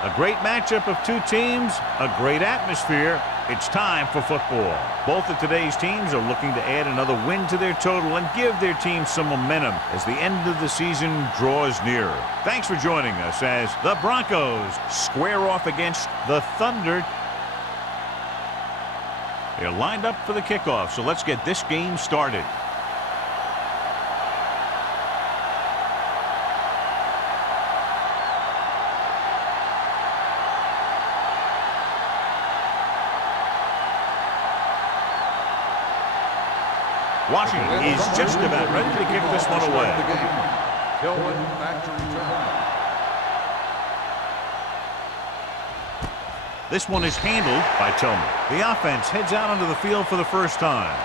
A great matchup of two teams, a great atmosphere. It's time for football. Both of today's teams are looking to add another win to their total and give their team some momentum as the end of the season draws nearer. Thanks for joining us as the Broncos square off against the Thunder. They're lined up for the kickoff, so let's get this game started. Washington is just about ready to kick this one away. This one is handled by Tillman. The offense heads out onto the field for the first time.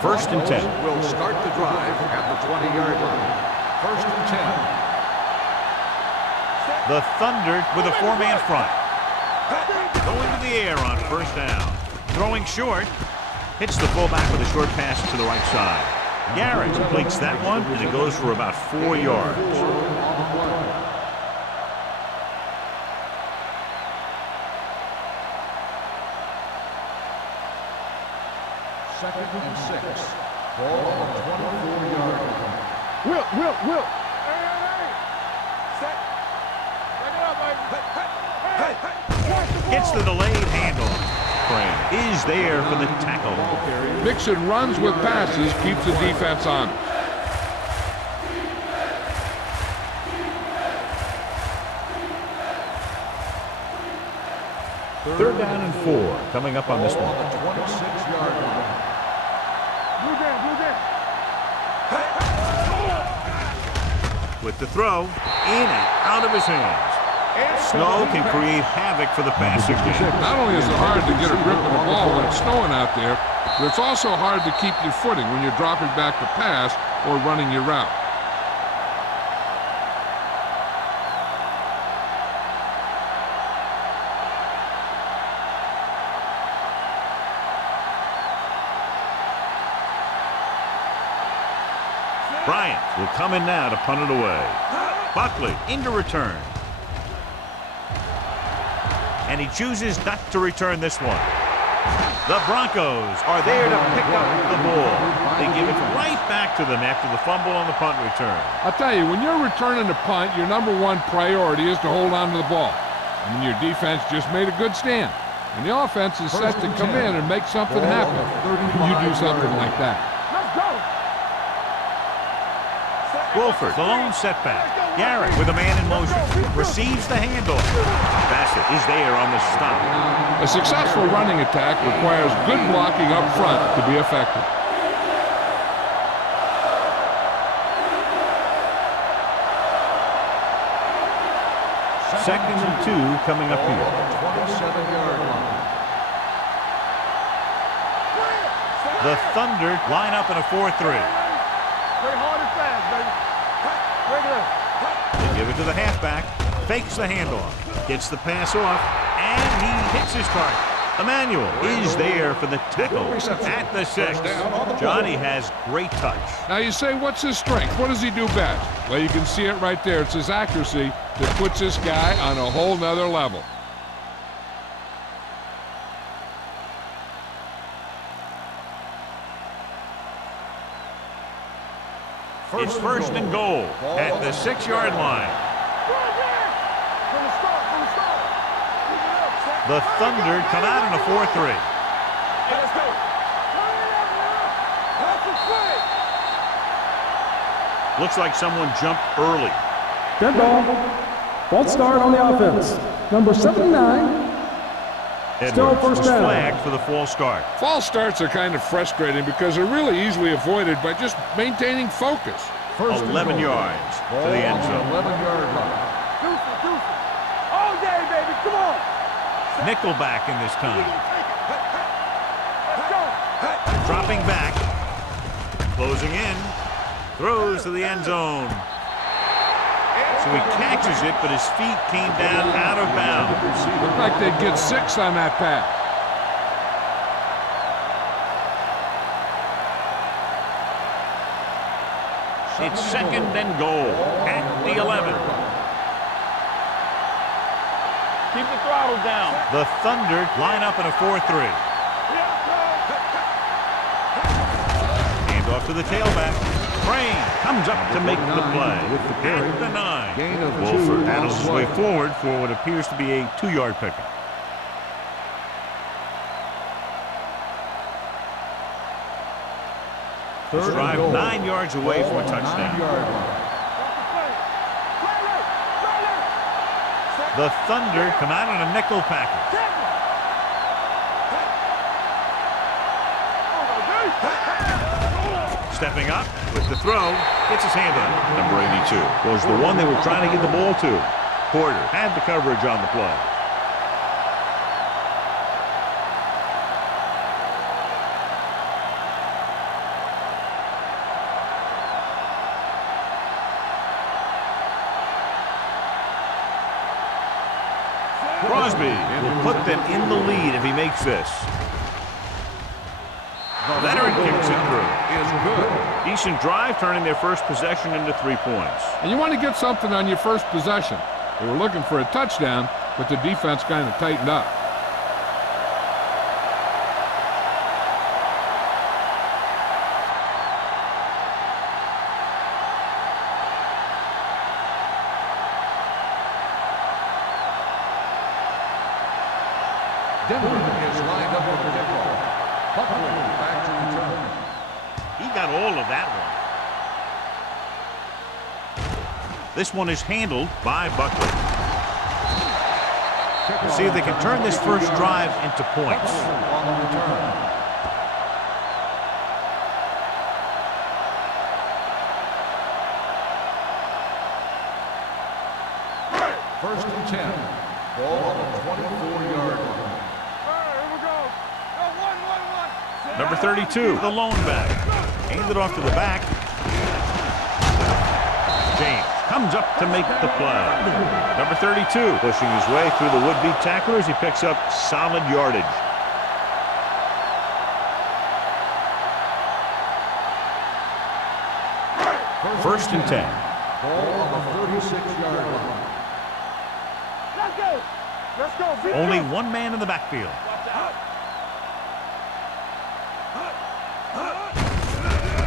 First and 10. Will start the drive at the 20-yard line. First and 10. The Thunder with a four-man front. Going to the air on first down. Throwing short. Hits the fullback with a short pass to the right side. Garrett completes that one, and it goes for about 4 yards. Second and 6. Ball on the 24-yard line. Will. Gets the delayed handle. Crane is there for the tackle. Mixon runs with passes, keeps the defense on. Third down and 4 coming up on this one. 26-yard line. With the throw, in and out of his hands. Snow can create havoc for the passing game. Not only is it hard to get a grip on the ball when it's snowing out there, but it's also hard to keep your footing when you're dropping back to pass or running your route. Bryant will come in now to punt it away. Buckley into return. And he chooses not to return this one. The Broncos are there to pick up the ball. They give it right back to them after the fumble on the punt return. I'll tell you, when you're returning a punt, your number one priority is to hold on to the ball. I mean, your defense just made a good stand. And the offense is set to come in and make something happen. You do something like that. Let's go. Wolford, the lone setback. Garrett with a man in motion. Receives the handoff. Bassett is there on the stop. A successful running attack requires good blocking up front to be effective. Second and 2 coming up here. 27-yard line. The Thunder line up in a 4-3. Play hard and fast, baby. Break it up. They give it to the halfback. Fakes the handoff. Gets the pass off. And he hits his target. Emmanuel is there for the tackle at the 6. Johnny has great touch. Now you say, what's his strength? What does he do best? Well, you can see it right there. It's his accuracy that puts this guy on a whole nother level. It's first and goal at the 6-yard line. The Thunder come out in a 4-3. Looks like someone jumped early. Dead ball. False start on the offense. Number 79. Still Edwards first was down. flagged for the false start. False starts are kind of frustrating because they're really easily avoided by just maintaining focus. 11 yards to the end zone. 11-yard line. Deuce. All day, baby. Come on. Nickelback in this time. Let's go. Dropping back. Closing in. Throws to the end zone. So he catches it, but his feet came down out of bounds. Looked like they'd get 6 on that pass. It's second and goal at the 11. Keep the throttle down. The Thunder line up in a 4-3. Hand off to the tailback. Crane comes up to make the play. At the 9. Gain of 2 Wolford on handles his the way play. forward for what appears to be a 2-yard pickup. This Third and drive goal. 9 yards away from a Ball on the touchdown. 9-yard line. The Thunder come out in a nickel package. Stepping up with the throw, gets his hand on it. Number 82 was the one they were trying to get the ball to. Porter had the coverage on the play. Crosby will put them in the lead if he makes this. Leonard kicks it through. Is good. Decent drive, turning their first possession into 3 points. And you want to get something on your first possession. They were looking for a touchdown, but the defense kind of tightened up. Denver is lined up with the kickoff. Buckley back to return. He got all of that one. This one is handled by Buckley. See if they can turn this first drive into points. On the return. First and 10. Ball on the 24-yard line. Here we go. Go, one. Number 32, the lone back. Handed off to the back. James comes up to make the play. Number 32, pushing his way through the would-be tacklers. He picks up solid yardage. First and 10. Ball on the 36-yard line. Let's go. Beat Only them. one man in the backfield.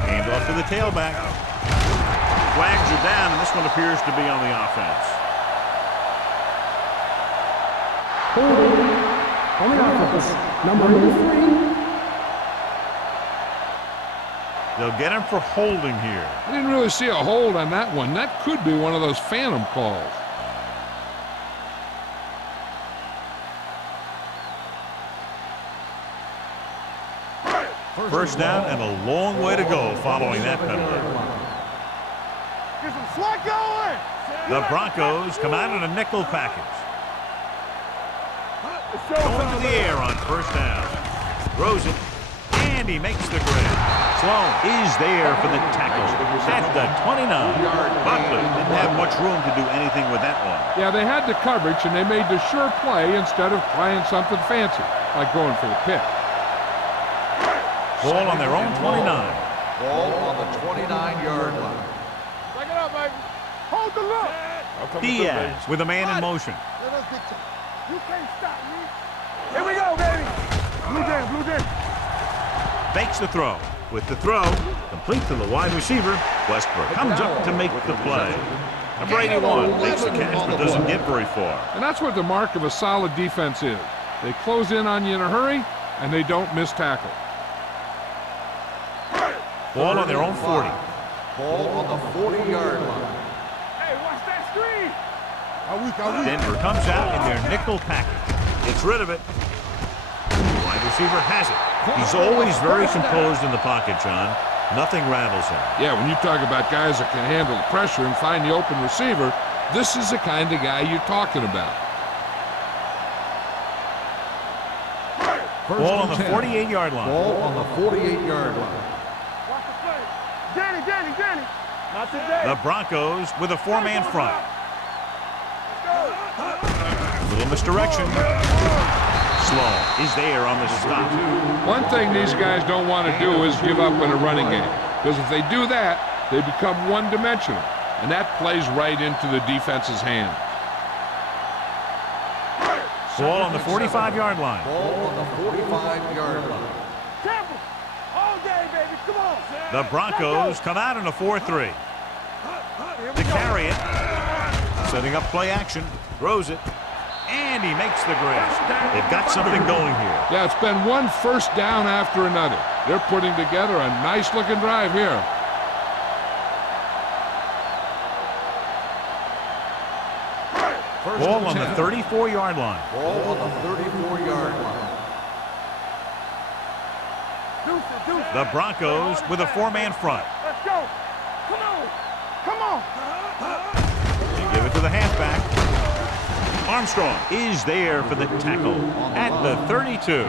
Hand off to the tailback. Flags are down, and this one appears to be on the offense. Holding on the offense. Number 83. They'll get him for holding here. I didn't really see a hold on that one. That could be one of those phantom calls. First down and a long way to go following that penalty. Get some slack going. The Broncos come out in a nickel package. Going to the air on first down. Throws it, and he makes the grab. Sloan is there for the tackle at the 29. Buckley didn't have much room to do anything with that one. Yeah, they had the coverage, and they made the sure play instead of trying something fancy, like going for the pick. Ball on their own 29. Ball on the 29-yard line. Back it up, baby. Hold the look. Diaz with a man in motion. Let us get you. You can't stop me. Here we go, baby. Blue jam. Fakes the throw. With the throw, complete to the wide receiver. Westbrook comes up to make the play. Number 81 makes the catch but doesn't get very far. And that's what the mark of a solid defense is. They close in on you in a hurry, and they don't miss tackle. Ball on their own 40. Ball on the 40-yard line. Hey, watch that screen. Denver comes out in their nickel package. Gets rid of it. Wide receiver has it. He's always very composed in the pocket, John. Nothing rattles him. Yeah, when you talk about guys that can handle the pressure and find the open receiver, this is the kind of guy you're talking about. Ball on the 48-yard line. Ball on the 48-yard line. Watch the play. Danny. Not today. The Broncos with a four-man front. Little misdirection. Slow is there on the stop. One thing these guys don't want to do is give up in a running game, because if they do that, they become one-dimensional, and that plays right into the defense's hand. Ball on the 45-yard line. Ball on the 45-yard line. Temple. All day, baby. Come on. The Broncos come out in a 4-3. To carry it. Setting up play action. Throws it. And he makes the grab. They've got something going here. Yeah, it's been one first down after another. They're putting together a nice-looking drive here. Ball on the 34-yard line. Ball on the 34-yard line. The Broncos with a four-man front. Let's go. Come on. They give it to the halfback. Armstrong is there for the tackle at the 32.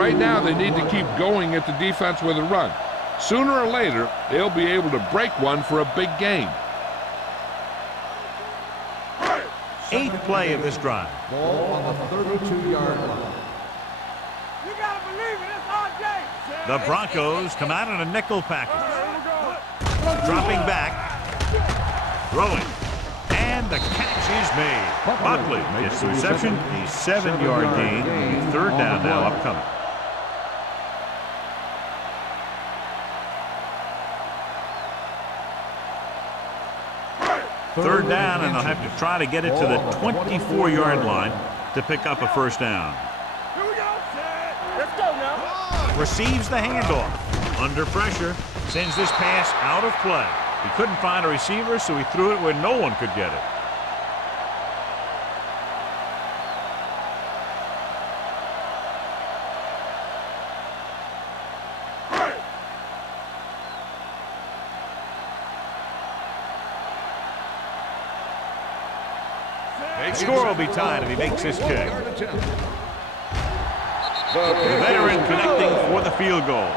Right now, they need to keep going at the defense with a run. Sooner or later, they'll be able to break one for a big gain. 8th play of this drive. Ball on the 32-yard line. You gotta believe it. It's RJ. The Broncos come out in a nickel package. Dropping back. Throwing. And the catch is made. Buckley gets the reception. A 7-yard gain. 3rd down now upcoming. Third down, and they'll have to try to get it to the 24-yard line to pick up a first down. Here we go. Let's go now. Receives the handoff. Under pressure. Sends this pass out of play. He couldn't find a receiver, so he threw it where no one could get it. The score will be tied if he makes this kick. The veteran connecting for the field goal.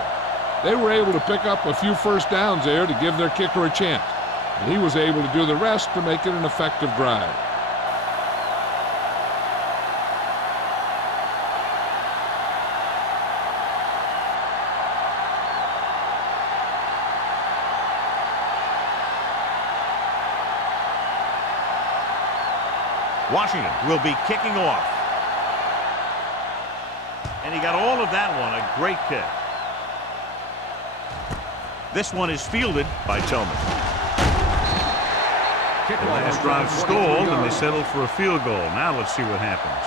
They were able to pick up a few first downs there to give their kicker a chance. And he was able to do the rest to make it an effective drive. Washington will be kicking off. And he got all of that one. A great kick. This one is fielded by Tillman. The last drive stalled, and they settled for a field goal. Now let's see what happens.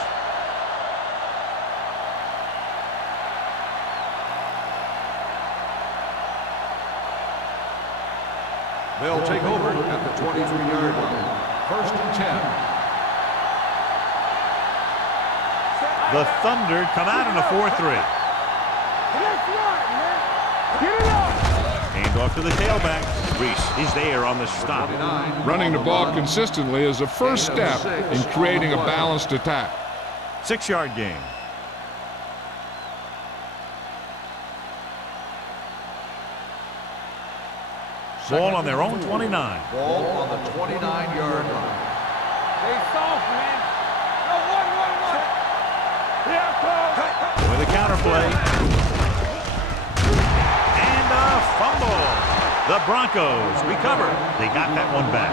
They'll take over at the 23-yard line. 1st and 10. The Thunder come out in a 4-3. Let's run, man. Get it up. Hand off to the tailback. Reese is there on the stop. Running the ball consistently is the first step in creating a balanced attack. 6-yard gain. Ball on their own 29. Ball on the 29-yard line. Stay soft, man. Go, one. Yeah, Paul. With a counterplay. And a fumble. The Broncos recover. They got that one back.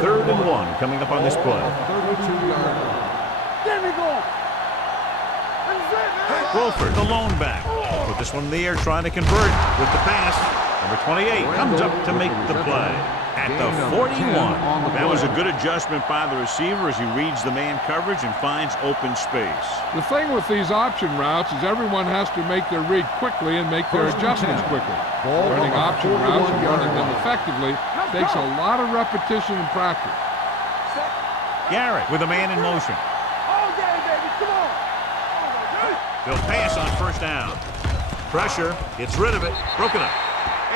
Third and 1 coming up on this play. 32-yard line. There we go. That's it, man. Crawford, the lone back. Put this one in the air, trying to convert with the pass. Number 28 comes up to make the play. at the 41. That was a good adjustment by the receiver as he reads the man coverage and finds open space. The thing with these option routes is everyone has to make their read quickly and make their adjustments quickly. Running option routes and running them effectively takes a lot of repetition and practice. Garrett with a man in motion. All day, baby. Come on. They'll pass on first down. Pressure, gets rid of it, broken up.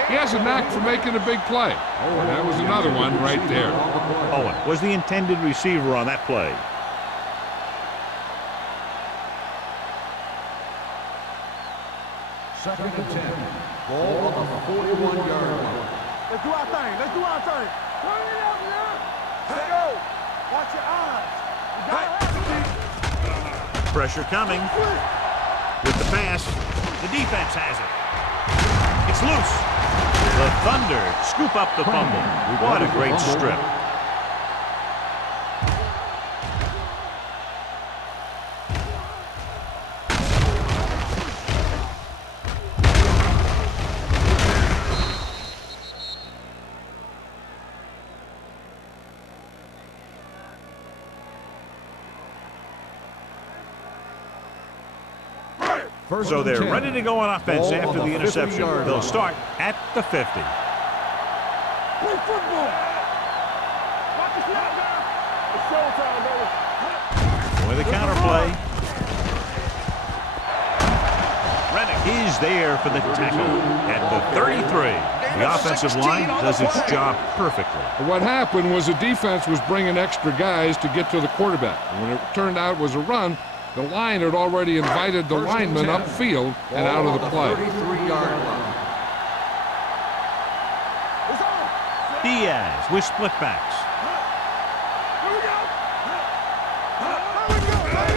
He has a knack for making a big play. And that was another one right there. Owen was the intended receiver on that play. Second and 10. Ball on the 41-yard line. Let's do our thing. Let's do our thing. Turn it up, man. Let's go. Watch your eyes. You gotta have it. Pressure coming. With the pass, the defense has it. It's loose. The Thunder scoop up the fumble. What a great strip. So they're ready to go on offense after the interception. They'll start at the 50. Play football. Watch the snap now. It's showtime, baby. With the counterplay. Rennick is there for the tackle at the 33. The offensive line does its job perfectly. What happened was the defense was bringing extra guys to get to the quarterback. And when it turned out it was a run, the line had already invited the lineman upfield and out of the play. 33-yard line. Diaz with split backs.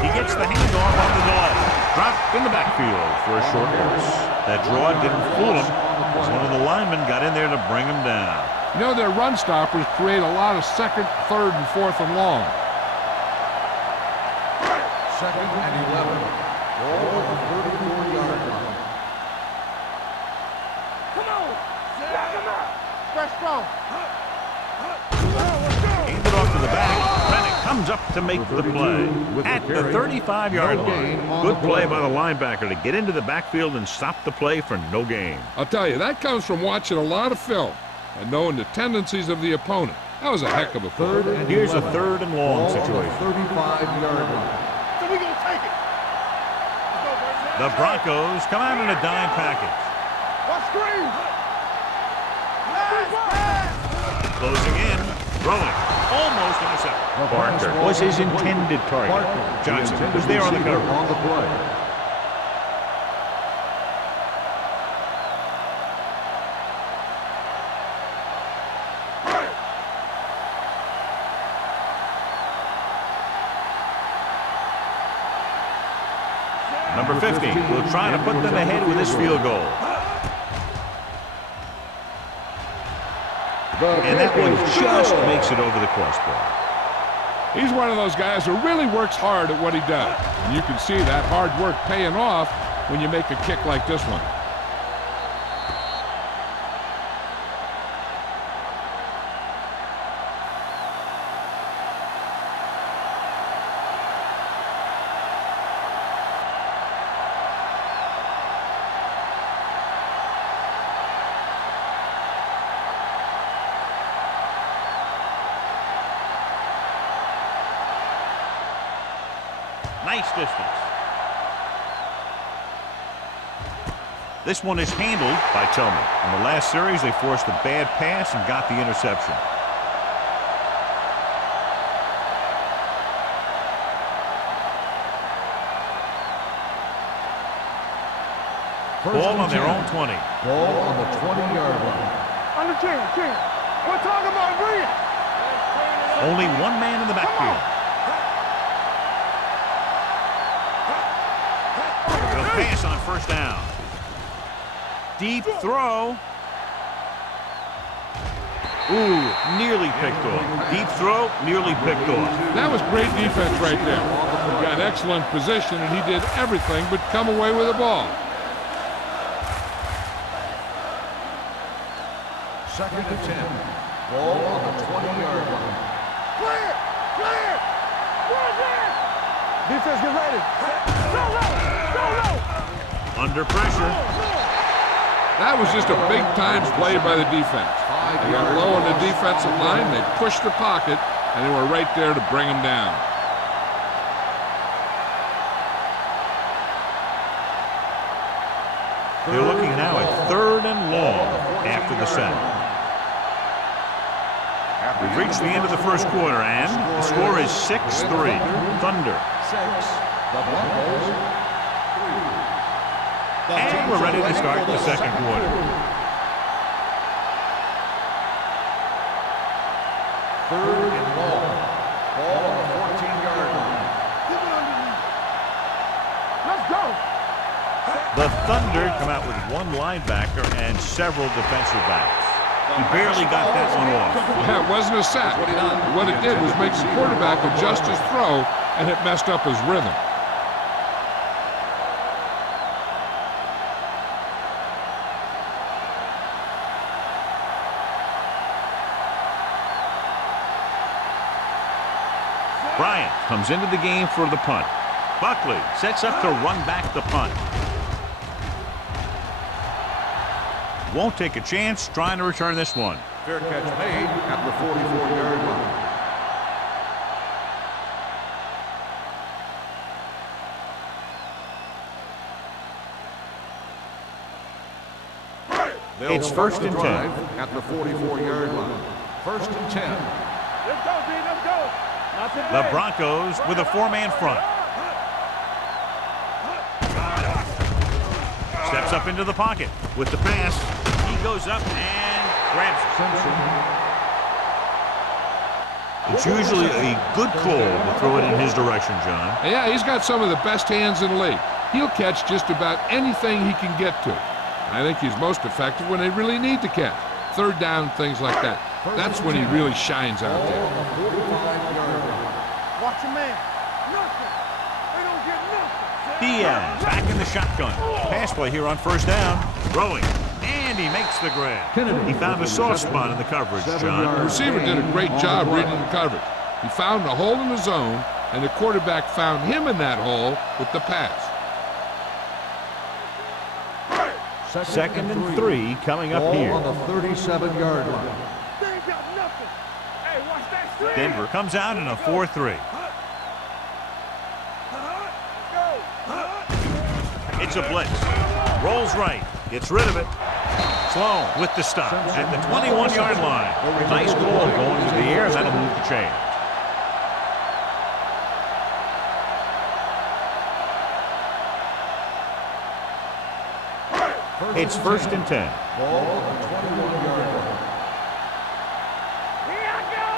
He gets the handoff on the delay. Dropped in the backfield for a short loss. That draw didn't fool him as one of the linemen got in there to bring him down. You know, their run stoppers create a lot of second, third, and fourth and long. Second and 11. Ball on the 34-yard line. Come on. Back him up. Fresh strong. Hand it off to the back. Rennick comes up to make the play at the 35-yard line. Good play by the linebacker to get into the backfield and stop the play for no gain. I'll tell you, that comes from watching a lot of film and knowing the tendencies of the opponent. That was a heck of a play. Here's a third and long situation. 35-yard line. So we gonna take it. The Broncos come out in a dime package. Watch screen. Closing in, throwing, almost intercepted. Barker was his intended target. Johnson was there on the cover. On the play. Number 50 will try to put them ahead with this field goal. And that one just makes it over the crossbar. He's one of those guys who really works hard at what he does. And you can see that hard work paying off when you make a kick like this one. Nice distance. This one is handled by Tillman. In the last series, they forced a bad pass and got the interception. Ball on their own 20. Ball on the 20-yard line. On the team. We're talking about bring it. Only one man in the backfield. Pass on first down. Deep throw. Ooh, nearly picked off. Deep throw, nearly picked off. That was great defense right there. He got excellent position, and he did everything but come away with the ball. Second and 10. Ball on the 20-yard line. Clear! Clear! Defense, get ready. Go low! Go low! Under pressure. That was just a big-time play by the defense. They got low on the defensive line, they pushed the pocket, and they were right there to bring them down. They're looking now at 3rd and long after the set. We've reached the end of the first quarter, and the score is 6-3. Thunder. 6. The Broncos. 3. And we're ready to start the second quarter. Third and long. Ball on the 14-yard line. Let's go! The Thunder come out with one linebacker and several defensive backs. He barely got that one off. Yeah, it wasn't a sack. What it did was make the quarterback adjust his throw, and it messed up his rhythm. Bryant comes into the game for the punt. Buckley sets up to run back the punt. Won't take a chance trying to return this one. Fair catch made at the 44-yard line. It's first and 10. At the 44-yard line. First and 10. Let's go, B. Let's go. Not today. The Broncos with a 4-man front. Steps up into the pocket with the pass. He goes up and grabs it. It's usually a good call to throw it in his direction, John. Yeah, he's got some of the best hands in the league. He'll catch just about anything he can get to. I think he's most effective when they really need to catch. 3rd down, things like that. That's when he really shines out there. Watch your man. Nothing. They don't get nothing. Diaz back in the shotgun. Pass play here on 1st down. Throwing. And he makes the grab. He found a soft spot in the coverage, John. The receiver did a great job reading the coverage. He found a hole in the zone, and the quarterback found him in that hole with the pass. 2nd and 3 coming up here. On the 37-yard line. They ain't got nothing. Hey, watch that street. Denver comes out in a 4-3. It's a blitz. Rolls right. Gets rid of it. Sloan with the stop at the 21-yard line. Nice call going to the air, and that'll move the chain. It's 1st and 10. Ball on the 21-yard line. Here I go.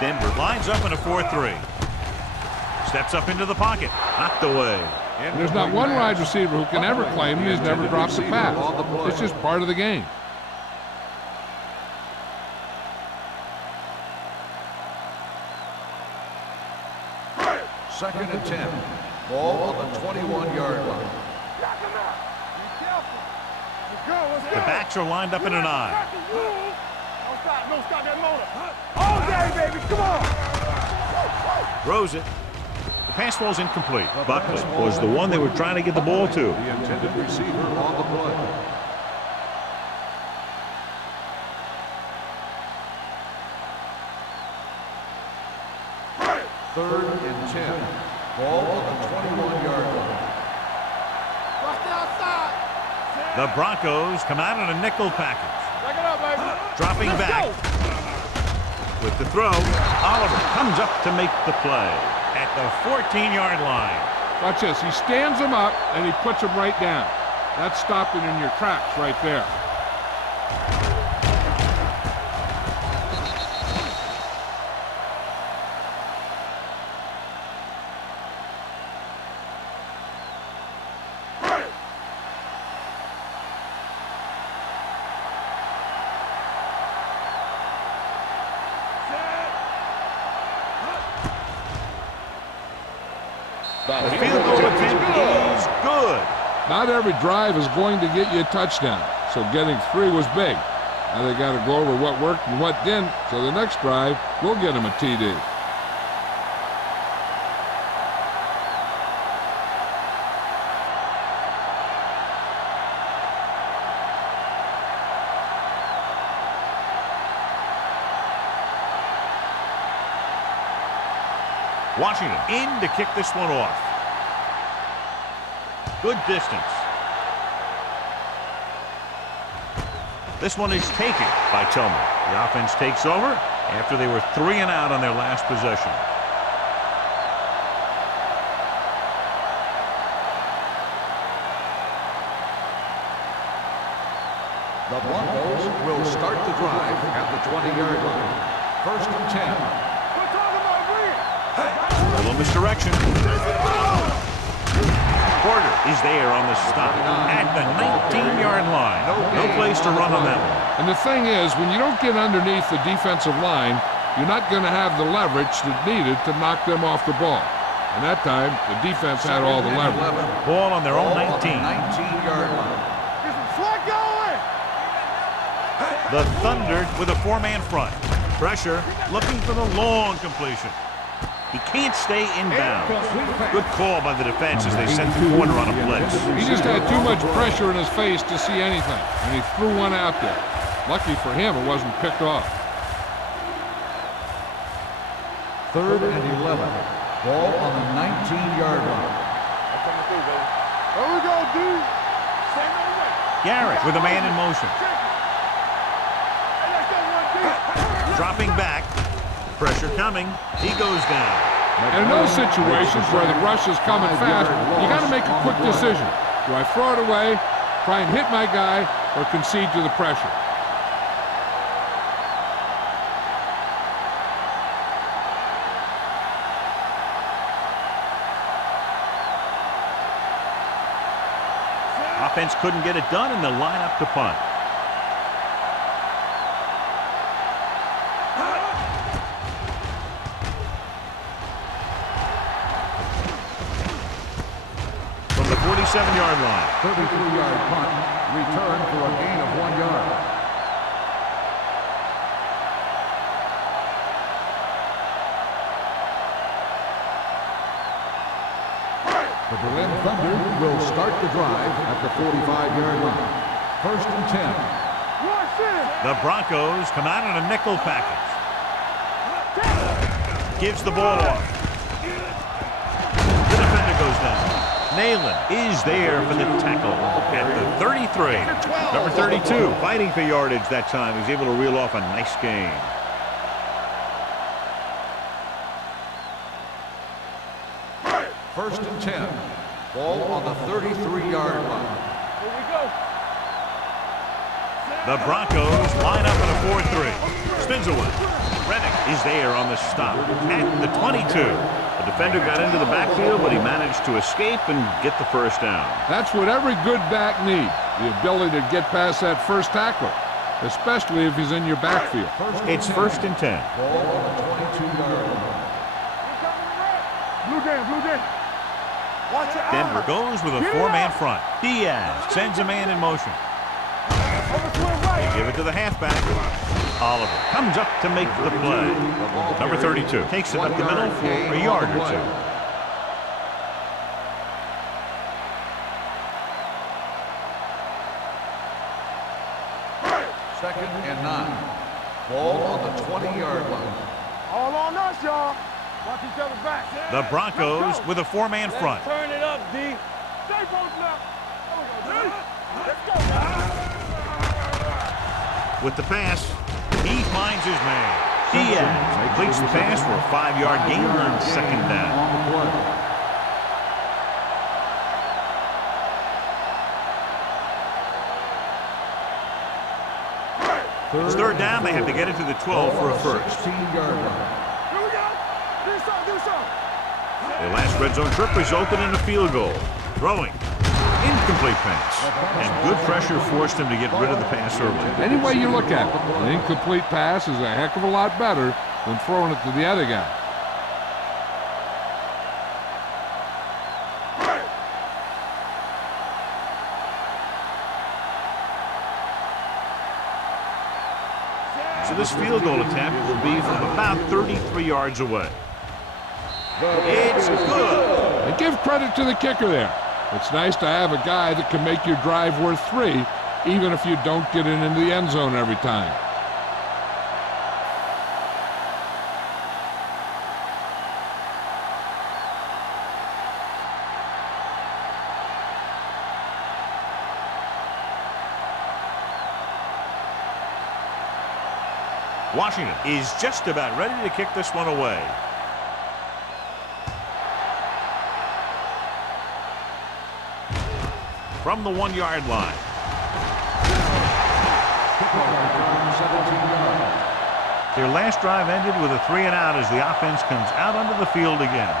Denver lines up in a 4-3. Steps up into the pocket. Knocked away. There's not one wide receiver who can ever claim he's never dropped a pass. It's just part of the game. Second and 10. Ball on the 21-yard line. Knock him out. Be careful. Let's go. Let's go. The backs are lined up in an eye. Don't stop. Don't stop that motor. All day, baby. Come on. Throws it. The pass ball's incomplete. Buckley was the one they were trying to get the ball to. The intended receiver on the play. Third and 10. Ball on the 21-yard line. Watch the outside. The Broncos come out in a nickel package. Back it up, baby. Dropping Let's back. go. With the throw, Oliver comes up to make the play at the 14-yard line. Watch this. He stands him up, and he puts him right down. That's stopping in your tracks right there. The field goal attempt is good. Not every drive is going to get you a touchdown, so getting 3 was big. Now they got to go over what worked and what didn't, so the next drive will get them a TD. Washington in to kick this one off. Good distance. This one is taken by Tillman. The offense takes over after they were 3 and out on their last possession. The Broncos will start the drive at the 20-yard line. 1st and 10. A little misdirection. Porter is there on the stop at the 19-yard line. No place to run on that one. And the thing is, when you don't get underneath the defensive line, you're not going to have the leverage that's needed to knock them off the ball. And that time, the defense had all the leverage. Ball on their own 19. 19-yard line. The Thunder with a 4-man front. Pressure, looking for the long completion. He can't stay inbound. Good call by the defense as they sent the corner on a blitz. He just had too much pressure in his face to see anything, and he threw one out there. Lucky for him, it wasn't picked off. 3rd and 11. Ball on the 19-yard line. There we go, D. Garrett with a man in motion. Dropping back. Pressure coming. He goes down. And in those situations where the rush is coming fast, you got to make a quick decision. Do I throw it away, try and hit my guy, or concede to the pressure? Offense couldn't get it done, and they'll line up to punt. From the 47-yard line. 33-yard punt. Return for a gain of 1 yard. The Berlin Thunder will start the drive at the 45-yard line. 1st and 10. The Broncos come out in a nickel package. Gives the ball off. The defender goes down. Nayland is there for the tackle at the 33. Number 32 fighting for yardage that time. He's able to reel off a nice gain. First and 10. Ball on the 33-yard line. Here we go. The Broncos line up in a 4-3. Spins away. Reddick is there on the stop at the 22. The defender got into the backfield, but he managed to escape and get the first down. That's what every good back needs, the ability to get past that first tackler, especially if he's in your backfield. It's 1st and 10. Ball on the 22-yard line. Blue game, blue game. Watch your Denver eyes. goes with a 4-man front. Diaz sends a man in motion. Overswing right. They give it to the halfback. Oliver comes up to make the play. Number 32 takes it up the middle for a yard or two. Second and 9. Ball on the 20-yard line. All on us, y'all. Watch each other back. The Broncos with a 4-man front. Turn it up, D. Stay both left. There we go, D. Let's go. With the pass, he finds his man. Diaz completes the pass for a 5-yard gain on second down. On the play. It's third down. They have to get it to the 12 for a first. 16-yard line. Here we go. Do something, do something. Their last red zone trip resulted in a field goal. Throwing. Incomplete pass. And good pressure forced him to get rid of the pass early. Any way you look at it, an incomplete pass is a heck of a lot better than throwing it to the other guy. So this field goal attempt will be from about 33 yards away. It's good. And give credit to the kicker there. It's nice to have a guy that can make your drive worth 3, even if you don't get it into the end zone every time. Washington is just about ready to kick this one away. From the 1-yard line. Their last drive ended with a 3-and-out as the offense comes out onto the field again.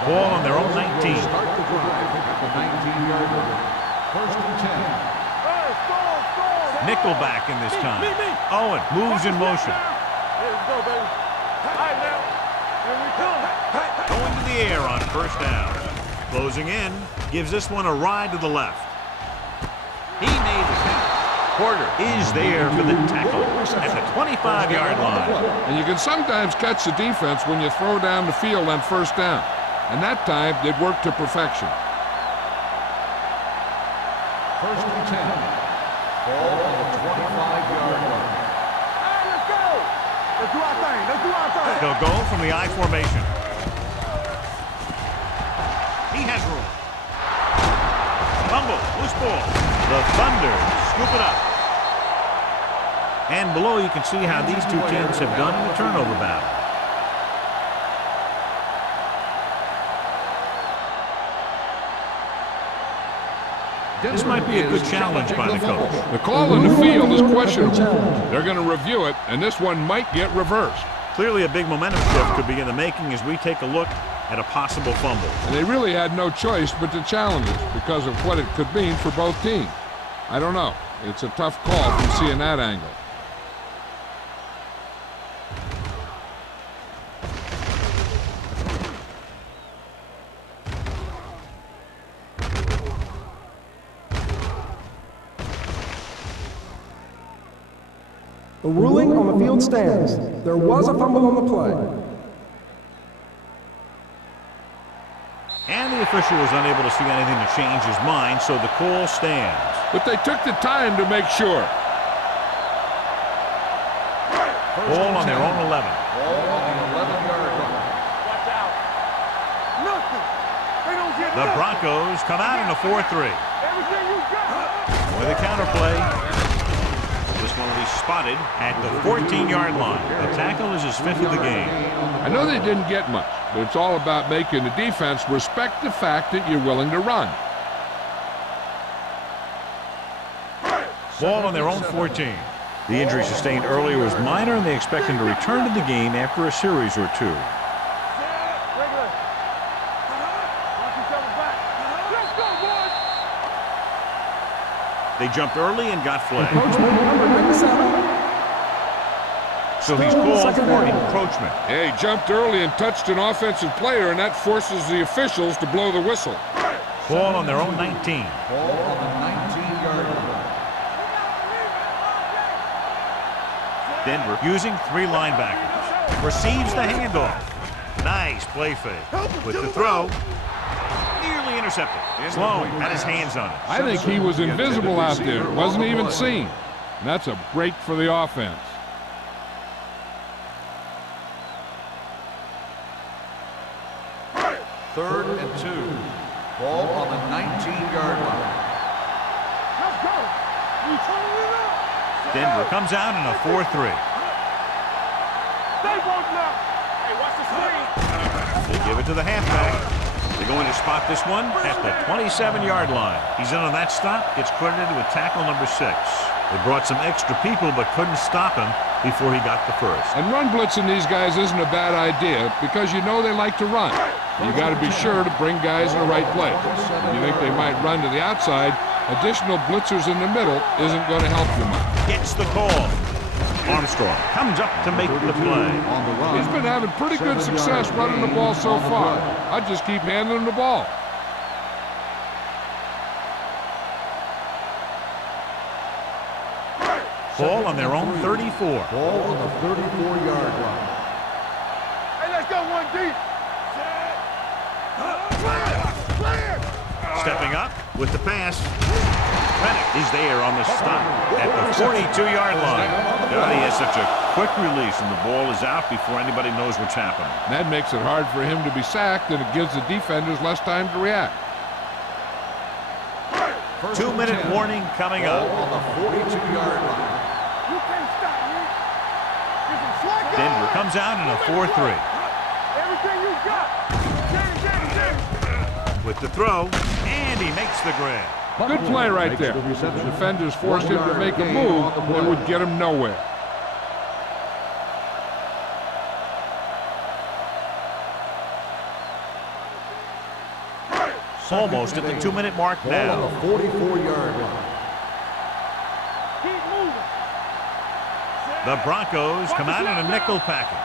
Ball on their own 19. Start the drive at the 19-yard line. First and 10. Nickelback in this time. Owen moves in motion. Here we go, baby. All right, now. Here we come. Going to the air on first down. Closing in. Gives this one a ride to the left. He made the catch. Porter is there for the tackle at the 25-yard line. And you can sometimes catch the defense when you throw down the field on first down. And that time, it worked to perfection. First and 10. Ball on the 25-yard line. Hey, let's go. Let's do our thing. Let's do our thing. They'll go from the I formation. He has room. Fumble, loose ball. The Thunder scoop it up. And below you can see how these two teams have done in the turnover battle. This might be a good challenge by the coach. The call in the field is questionable. They're going to review it, and this one might get reversed. Clearly a big momentum shift could be in the making as we take a look at a possible fumble. And they really had no choice but to challenge it because of what it could mean for both teams. I don't know. It's a tough call from seeing that angle. The ruling on the field stands. There was a fumble on the play. And the official was unable to see anything to change his mind, so the call stands. But they took the time to make sure. Ball on their own 11. Ball on the 11-yard line. Watch out. Nothing. They don't get The nothing. Broncos come out in a 4-3. Everything you got. With a counterplay. This one will be spotted at the 14-yard line. The tackle is his 5th of the game. I know they didn't get much, but it's all about making the defense respect the fact that you're willing to run. Ball on their own 14. The injury sustained earlier was minor, and they expect him to return to the game after a series or two. Regular. Watch each other back. Let's go, boys. They jumped early and got flagged. Encroachment, number 97. So he's called for encroachment. Yeah, he jumped early and touched an offensive player, and that forces the officials to blow the whistle. Ball on their own 19. Ball on the 19-yard line. Denver using 3 linebackers. Receives the handoff. Nice play fake. With the throw. Nearly intercepted. Sloan had his hands on it. I think he was invisible out there. Wasn't even seen. And that's a break for the offense. Third and 2. Ball on the 19-yard line. Let's go. We turning it up. Denver comes out in a 4-3. They won't now. Hey, watch the screen. They give it to the halfback. They're going to spot this one at the 27-yard line. He's in on that stop, gets credited with tackle number 6. They brought some extra people but couldn't stop him before he got the first. And run blitzing these guys isn't a bad idea because you know they like to run. You got to be sure to bring guys in the right place. You think they might run to the outside, additional blitzers in the middle isn't going to help you much. Gets the call. Armstrong comes up to make the play. He's been having pretty good success running the ball so far. I'd just keep handing him the ball. Ball on their own 34. Ball on the 34-yard line. Hey, let's go one deep. Stepping up with the pass. Reddick is there on the stop at the 42-yard line. God, he has such a quick release, and the ball is out before anybody knows what's happening. That makes it hard for him to be sacked, and it gives the defenders less time to react. 2-minute warning coming up. Ball on the 42-yard line. You can't stop me. This is slack on. Denver comes out in a 4-3. Everything you got. James. With the throw, and he makes the grab. Good play right there. The defenders forced him to make a move that would get him nowhere. Almost at the 2-minute mark Ball now. on the 44-yard line. Keep moving. The Broncos come out in a nickel package.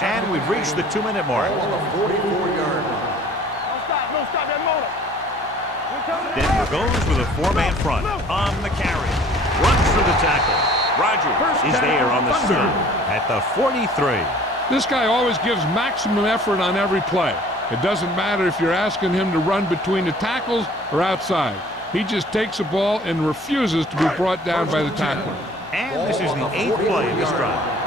And we've reached the 2-minute mark. Ball on the 44-yard line. Don't stop that motor. Denver goes with a 4-man front on the carry. Runs through the tackle. Rogers is there on the stop at the 43. This guy always gives maximum effort on every play. It doesn't matter if you're asking him to run between the tackles or outside. He just takes the ball and refuses to be brought down by the tackler. And this is the 8th play of this drive.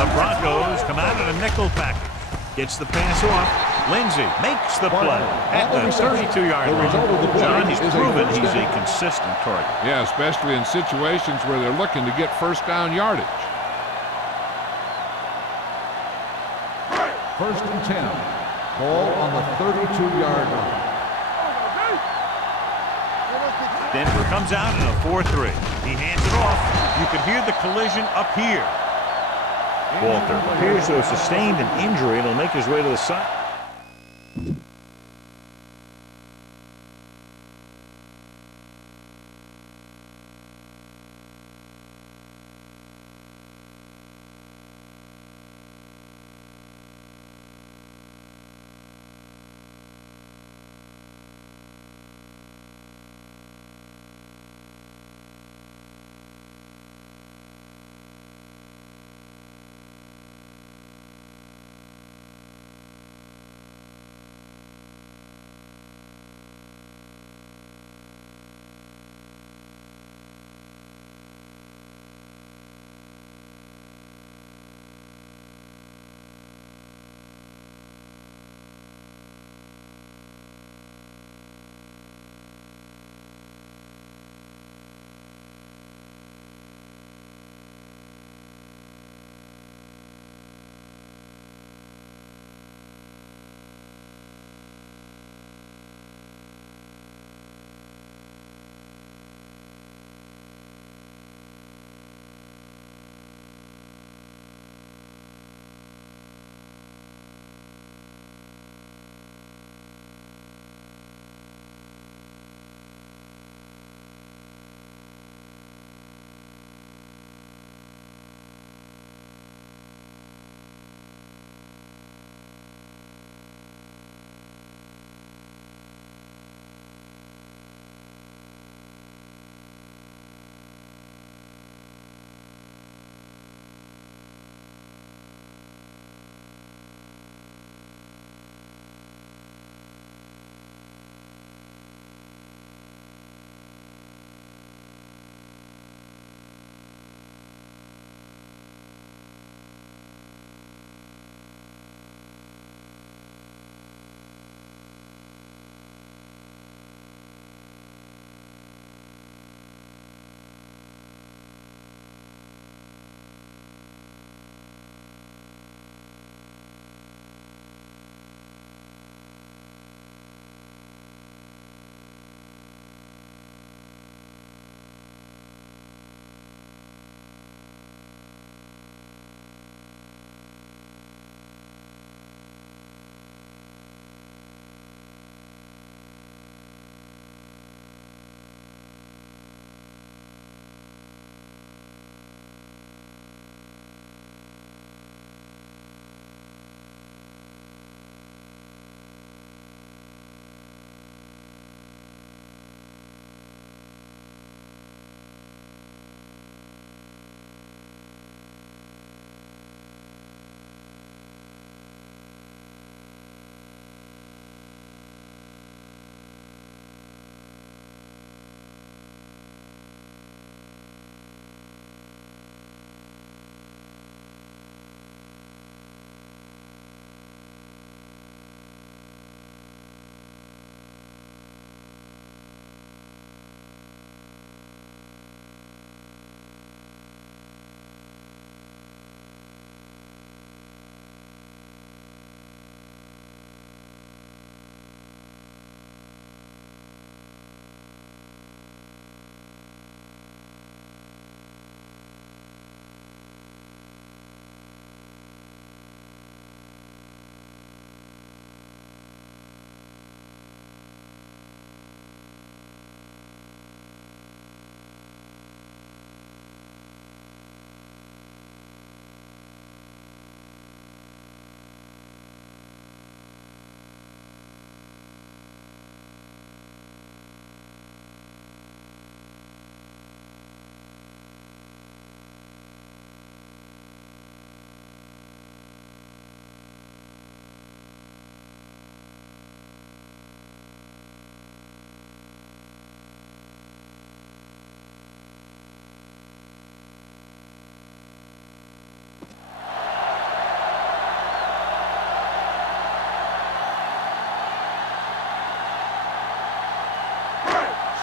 The Broncos come out in a nickel package. Gets the pass off. Lindsey makes the play at the 32-yard line. John, he's proven he's a consistent target. Yeah, especially in situations where they're looking to get first down yardage. 1st and 10. Ball on the 32-yard line. Denver comes out in a 4-3. He hands it off. You can hear the collision up here. Walter appears to have sustained an injury and will make his way to the side.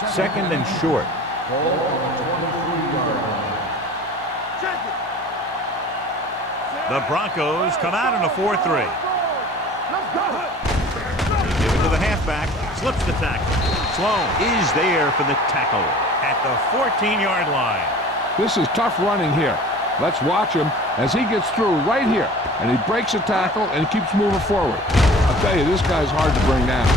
Second and short. Ball on the 23-yard line. Check it. The Broncos come out in a 4-3. Let's go. Give it to the halfback. Slips the tackle. Sloan is there for the tackle at the 14-yard line. This is tough running here. Let's watch him as he gets through right here. And he breaks a tackle and keeps moving forward. I'll tell you, this guy's hard to bring down.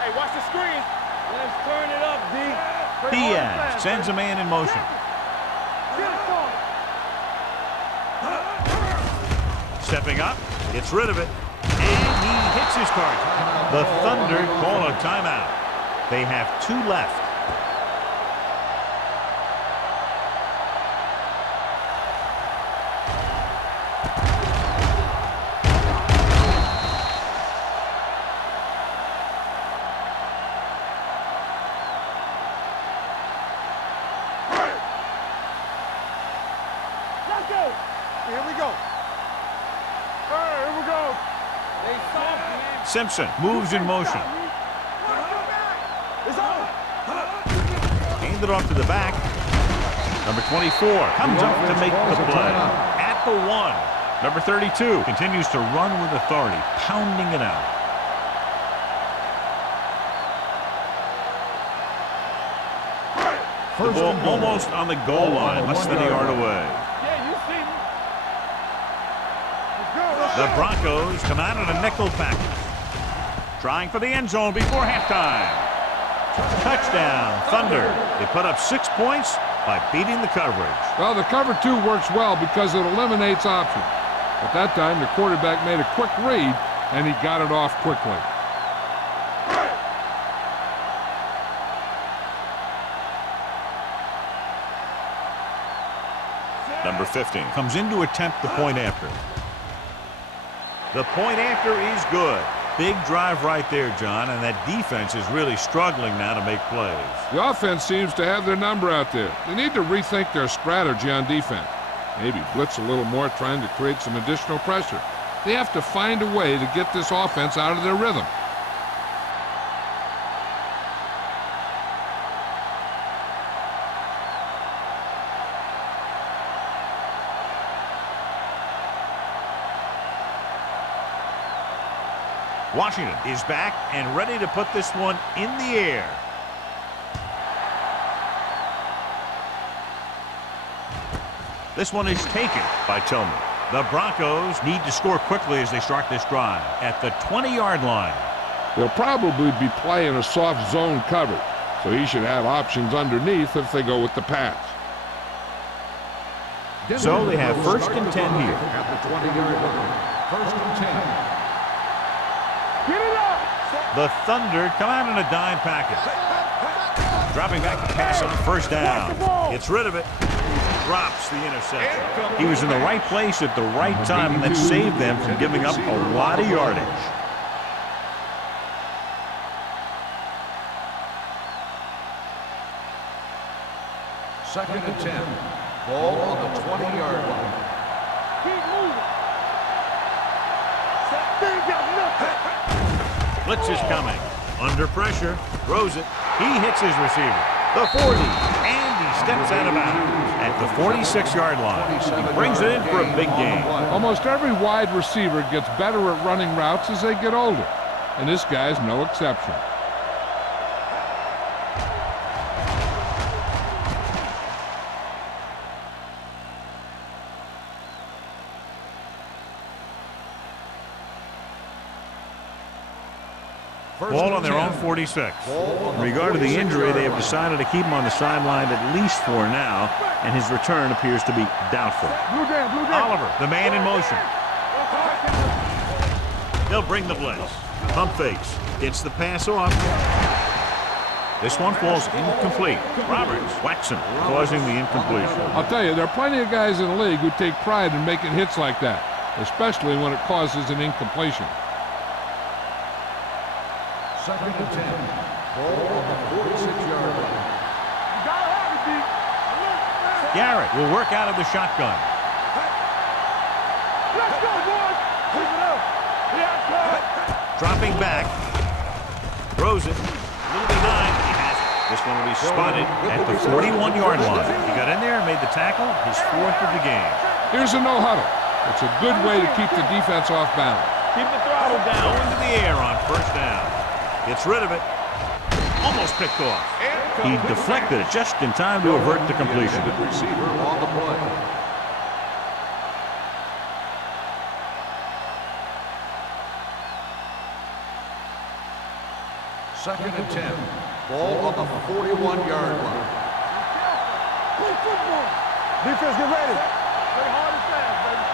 Hey, watch the screen. Let's turn it up, D. Diaz sends a man in motion. Stepping up, gets rid of it, and he hits his target. The Thunder call a timeout. They have 2 left. Let's go. Here we go. Here we go. They soft, man. Simpson moves in motion. It's on. Hand it off to the back. Number 24 comes up to make the play. At the 1. Number 32 continues to run with authority, pounding it out. The ball almost on the goal line, less than a yard away. Yeah, you see me. The Broncos come out in a nickel package. Trying for the end zone before halftime. Touchdown, Thunder. They put up 6 points by beating the coverage. Well, the cover 2 works well because it eliminates options. But that time, the quarterback made a quick read, and he got it off quickly. Number 15 comes in to attempt the point after. The point after is good. Big drive right there, John, and that defense is really struggling now to make plays. The offense seems to have their number out there. They need to rethink their strategy on defense. Maybe blitz a little more, trying to create some additional pressure. They have to find a way to get this offense out of their rhythm. Washington is back and ready to put this one in the air. This one is taken by Tillman. The Broncos need to score quickly as they start this drive at the 20-yard line. They'll probably be playing a soft zone coverage, so he should have options underneath if they go with the pass. So they have 1st and 10 here. At the 20-yard line. 1st and 10. Get it up. The Thunder come out in a dime package. Dropping back to pass on 1st down. Gets rid of it. Drops the interception. He was in the right place at the right time, and that saved them from giving up a lot of yardage. Second and 10. Ball on the 20-yard line. Keep moving. They got nothing. Blitz is coming. Under pressure. Throws it. He hits his receiver. The 40. And he steps out of bounds at the 46-yard line. He brings it in for a big game. Almost every wide receiver gets better at running routes as they get older, and this guy's no exception. Ball on their own 46. In regard to the injury, they have decided to keep him on the sideline at least for now, and his return appears to be doubtful. Blue down, blue down. Oliver, the man in motion. They'll bring the blitz. Pump fakes. Gets the pass off. This one falls incomplete. Roberts whacks him, causing the incompletion. I'll tell you, there are plenty of guys in the league who take pride in making hits like that, especially when it causes an incompletion. Second and 10. Ball on the 46-yard line. You gotta have it, D. Garrett will work out of the shotgun. Let's go, boys. Keep it up. Dropping back. Throws it. A little behind. He has it. This one will be spotted at the 41-yard line. He got in there and made the tackle, his 4th of the game. Here's a no-huddle. It's a good way to keep the defense off balance. Keep the throttle down into the air on first down. Gets rid of it. Almost picked off. He deflected it just in time to avert the completion. Receiver on the play. Second and 10. Ball on the 41-yard line. Play football. Defense, get ready. Play hard and fast, baby.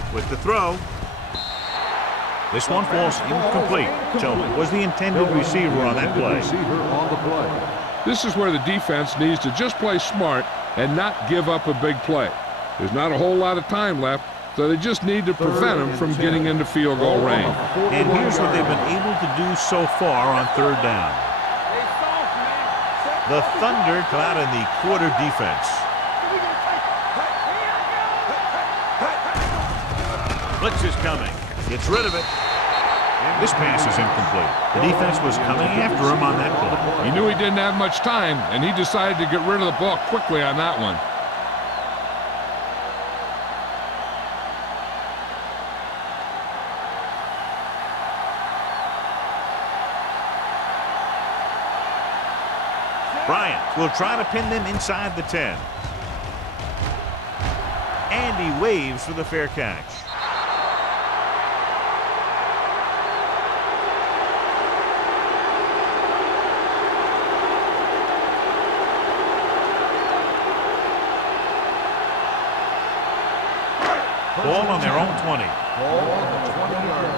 Lucky. With the throw. This one falls incomplete. Tillman was the intended receiver on that play. Receiver on the play. This is where the defense needs to just play smart and not give up a big play. There's not a whole lot of time left, so they just need to prevent them from getting into field goal range. And here's what they've been able to do so far on third down. The Thunder come out in the quarter defense. Blitz is coming. Gets rid of it. This pass is incomplete. The defense was coming after him on that play. He knew he didn't have much time, and he decided to get rid of the ball quickly on that one. Bryant will try to pin them inside the 10. And he waves for the fair catch. Ball on their own 20. Ball on the 20-yard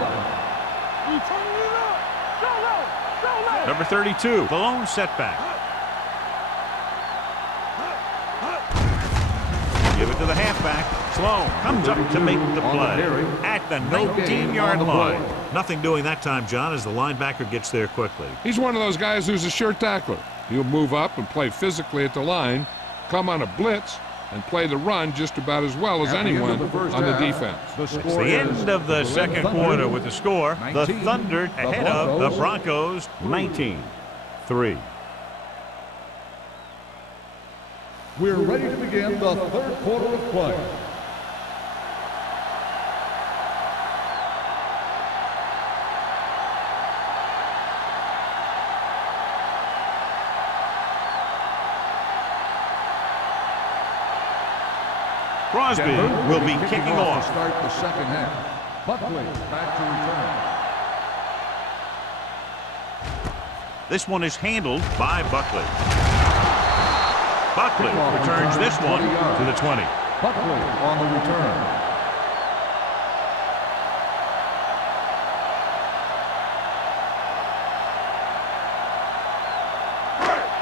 line. Number 32, the lone setback. Give it to the halfback. Sloan comes up to make the play at the 19-yard line. Nothing doing that time, John, as the linebacker gets there quickly. He's one of those guys who's a sure tackler. He'll move up and play physically at the line, come on a blitz, and play the run just about as well as anyone on the defense. It's the end of the second quarter with the score. The Thunder ahead of the Broncos 19-3. We're ready to begin the third quarter of play. Crosby will be kicking off. To start the second half. Buckley back to return. This one is handled by Buckley. Buckley returns this one to the 20. Buckley on the return.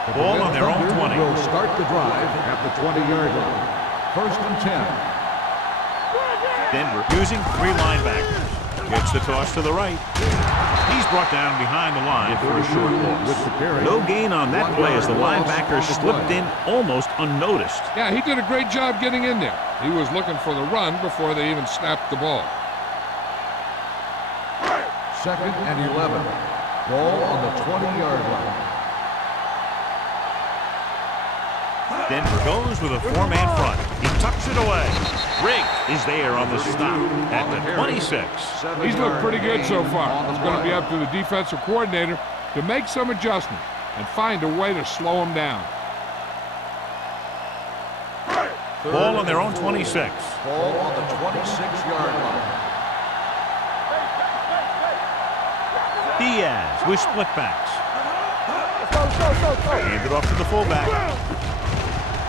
The ball on their own 20. Will start the drive at the 20-yard line. First and 10. Denver using 3 linebackers. Gets the toss to the right. He's brought down behind the line for a short loss. No gain on that play as the linebacker slipped in almost unnoticed. Yeah, he did a great job getting in there. He was looking for the run before they even snapped the ball. Second and 11. Ball on the 20-yard line. Denver goes with a 4-man front. He tucks it away. Riggs is there on the stop at the 26. He's looked pretty good so far. It's going to be up to the defensive coordinator to make some adjustments and find a way to slow him down. Ball on their own 26. Ball on the 26-yard line. Diaz with split backs. Handed off to the fullback.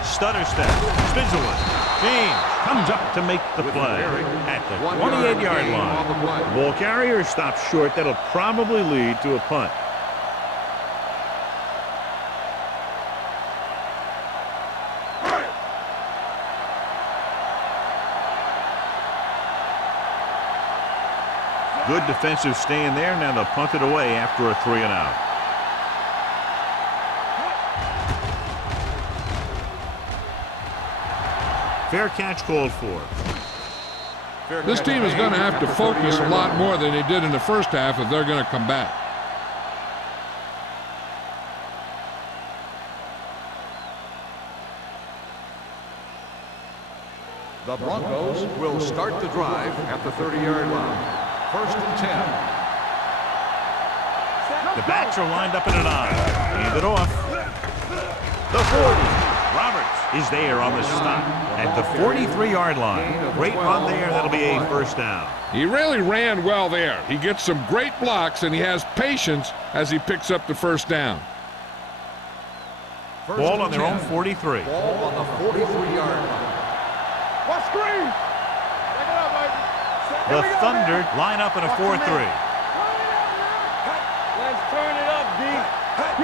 Stutter step. Spizzola. James comes up to make the play at the 28-yard line. The ball carrier stops short. That'll probably lead to a punt. Good defensive stand there. Now they'll punt it away after a 3-and-out. Fair catch called for. This team is going to have to focus a lot more than they did in the first half if they're going to come back. The Broncos will start the drive at the 30-yard line. First and 10. The backs are lined up in an I. Hand it off. The 40. Roberts is there on the stop at the 43-yard line. Great run there. That'll be a first down. He really ran well there. He gets some great blocks, and he has patience as he picks up the first down. Ball on their own 43. Ball on the 43-yard line. What screen? Take it up, baby. The Thunder line up in a 4-3. Let's turn it up, D.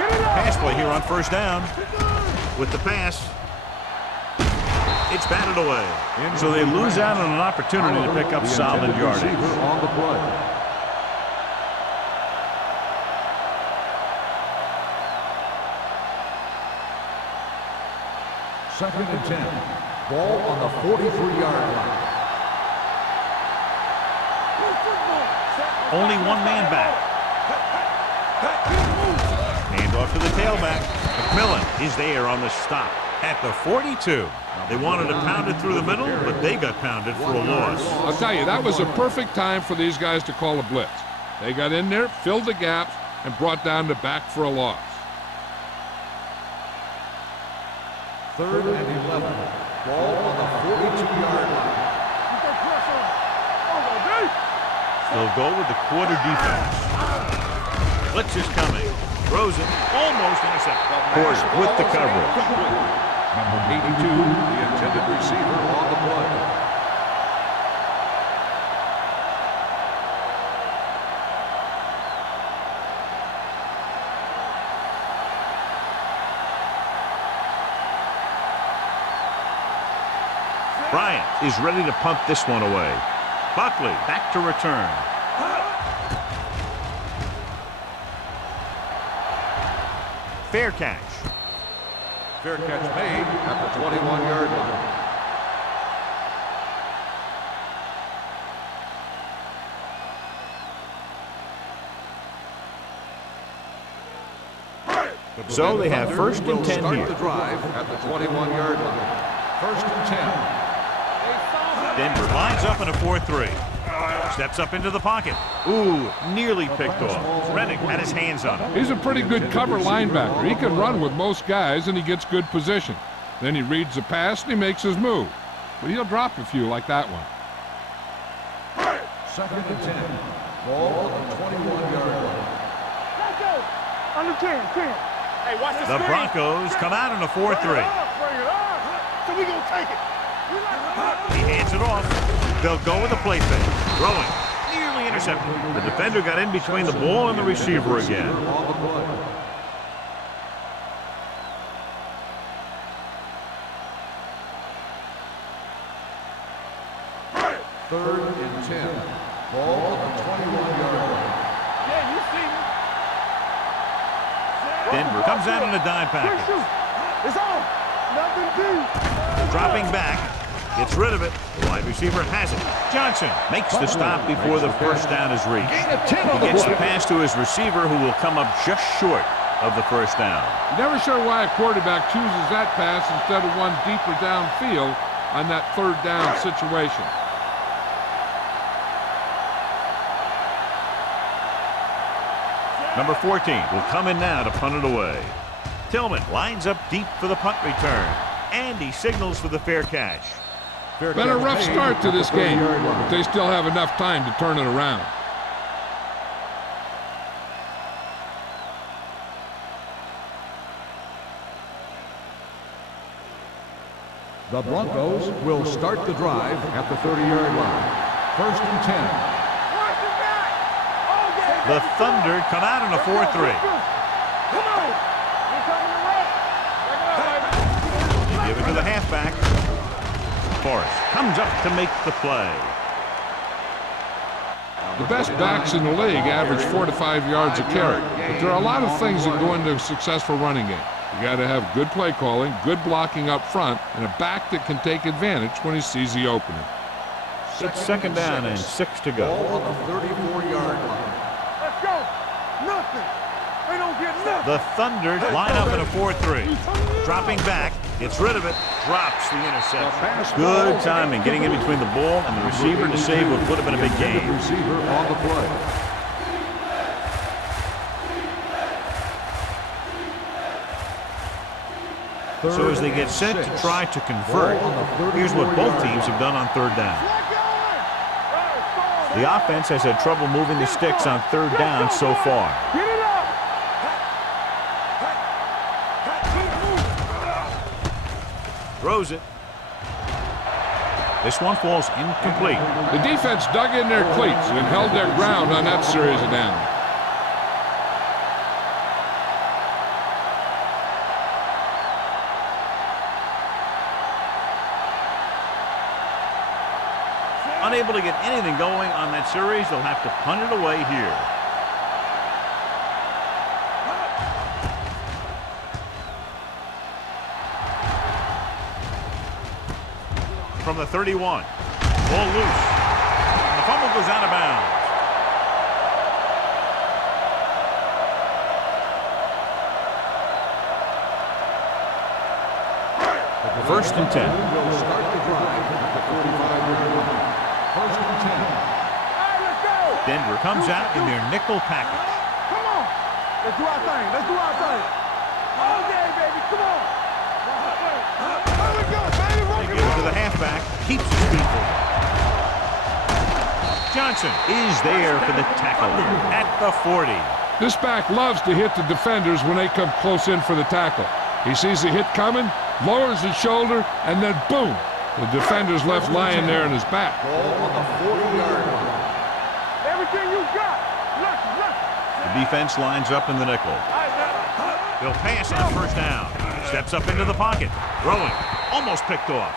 Get it up. Pass play here on first down. With the pass, it's batted away. So they lose out on an opportunity to pick up solid yardage. On the play. Second and 10. Ball on the 43-yard line. Only one man back. Hand off to the tailback. McMillan is there on the stop at the 42. They wanted to pound it through the middle, but they got pounded for a loss. I'll tell you, that was a perfect time for these guys to call a blitz. They got in there, filled the gaps, and brought down the back for a loss. Third and 11. Ball on the 42-yard line. They'll go with the quarter defense. Blitz is coming. Throws it. Almost intercepted. Porter with the coverage. Number 82, the intended receiver on the play. Bryant is ready to punt this one away. Buckley back to return. Fair catch. Fair catch made at the 21-yard line. So they have first and 10 start here. the drive at the 21-yard line. First and 10. Denver lines up in a 4-3. Steps up into the pocket. Ooh, nearly picked off. Rennick had his hands on it. He's a pretty good cover linebacker. He can run with most guys, and he gets good position. Then he reads the pass, and he makes his move. But he'll drop a few like that one. Second and 10. Ball on the 21-yard line. Let's go. Under 10. Hey, watch the The screen. Broncos come out in a 4-3. Bring it up. So we gonna take it. He hands it off. They'll go with the play fake. Throwing. Nearly intercepted. The defender got in between the ball and the receiver again. On the play. Third and 10. Ball on the 21-yard line. Yeah, you see me. Denver comes out in a dime Quick package. shoot. It's on. Nothing deep. Dropping back. Gets rid of it. The wide receiver has it. Johnson makes the stop before the first down is reached. He gets the pass to his receiver, who will come up just short of the first down. Never sure why a quarterback chooses that pass instead of one deeper downfield on that third down situation. Number 14 will come in now to punt it away. Tillman lines up deep for the punt return. And he signals for the fair catch. Been a rough start to this game, but they still have enough time to turn it around. The Broncos will start the drive at the 30-yard line. First and 10. Watch the back. The Thunder come out in a 4-3. Come on. You're coming to right. Take it up, baby. Give it to the halfback. Forrest comes up to make the play. The best backs in the league average 4 to 5 yards a carry, but there are a lot of things that go into a successful running game. You got to have good play calling, good blocking up front, and a back that can take advantage when he sees the opening. It's second down and 6 to go. Ball on the 34-yard line. Let's go. Nothing. They don't get nothing. The Thunder line up in a 4-3. Dropping back, gets rid of it, drops the interception. Good timing, getting in between the ball and the receiver to save what would have been a big game. Receiver on the play. So as they get set to try to convert, here's what both teams have done on third down. The offense has had trouble moving the sticks on third down so far. Get it up. Throws it. This one falls incomplete. The defense dug in their cleats and held their ground on that series of downs. Unable to get anything going on that series, they'll have to punt it away here. From the 31, ball loose. The fumble goes out of bounds. First and 10. Will start the drive at the 45-yard line. First and 10. All right, let's go. Denver comes out in their nickel package. Come on. Let's do our thing. Let's do our thing. All day, baby. Come on. Here we go, baby. Rock They and give it to roll. the halfback, keeps his people. Johnson is there for the tackle at the 40. This back loves to hit the defenders when they come close in for the tackle. He sees the hit coming, lowers his shoulder, and then boom, the defender's left lying there in his back. Ball on the 40-yard line. Everything you got. Look. The defense lines up in the nickel. He'll pass on first down. Steps up into the pocket. Throwing. Almost picked off.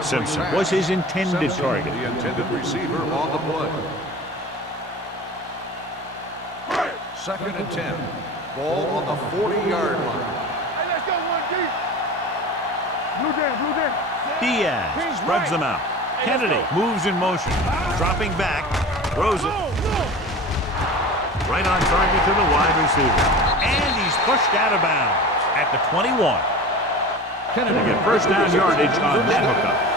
Simpson was his intended target. The intended receiver on the play. Second and 10. Ball on the 40-yard line. Hey, let's go, 1D. Blue down. Diaz spreads them out. Kennedy moves in motion. Dropping back. Throws it. Right on target to the wide receiver. And he's pushed out of bounds at the 21. Kennedy get first down yardage on that hookup.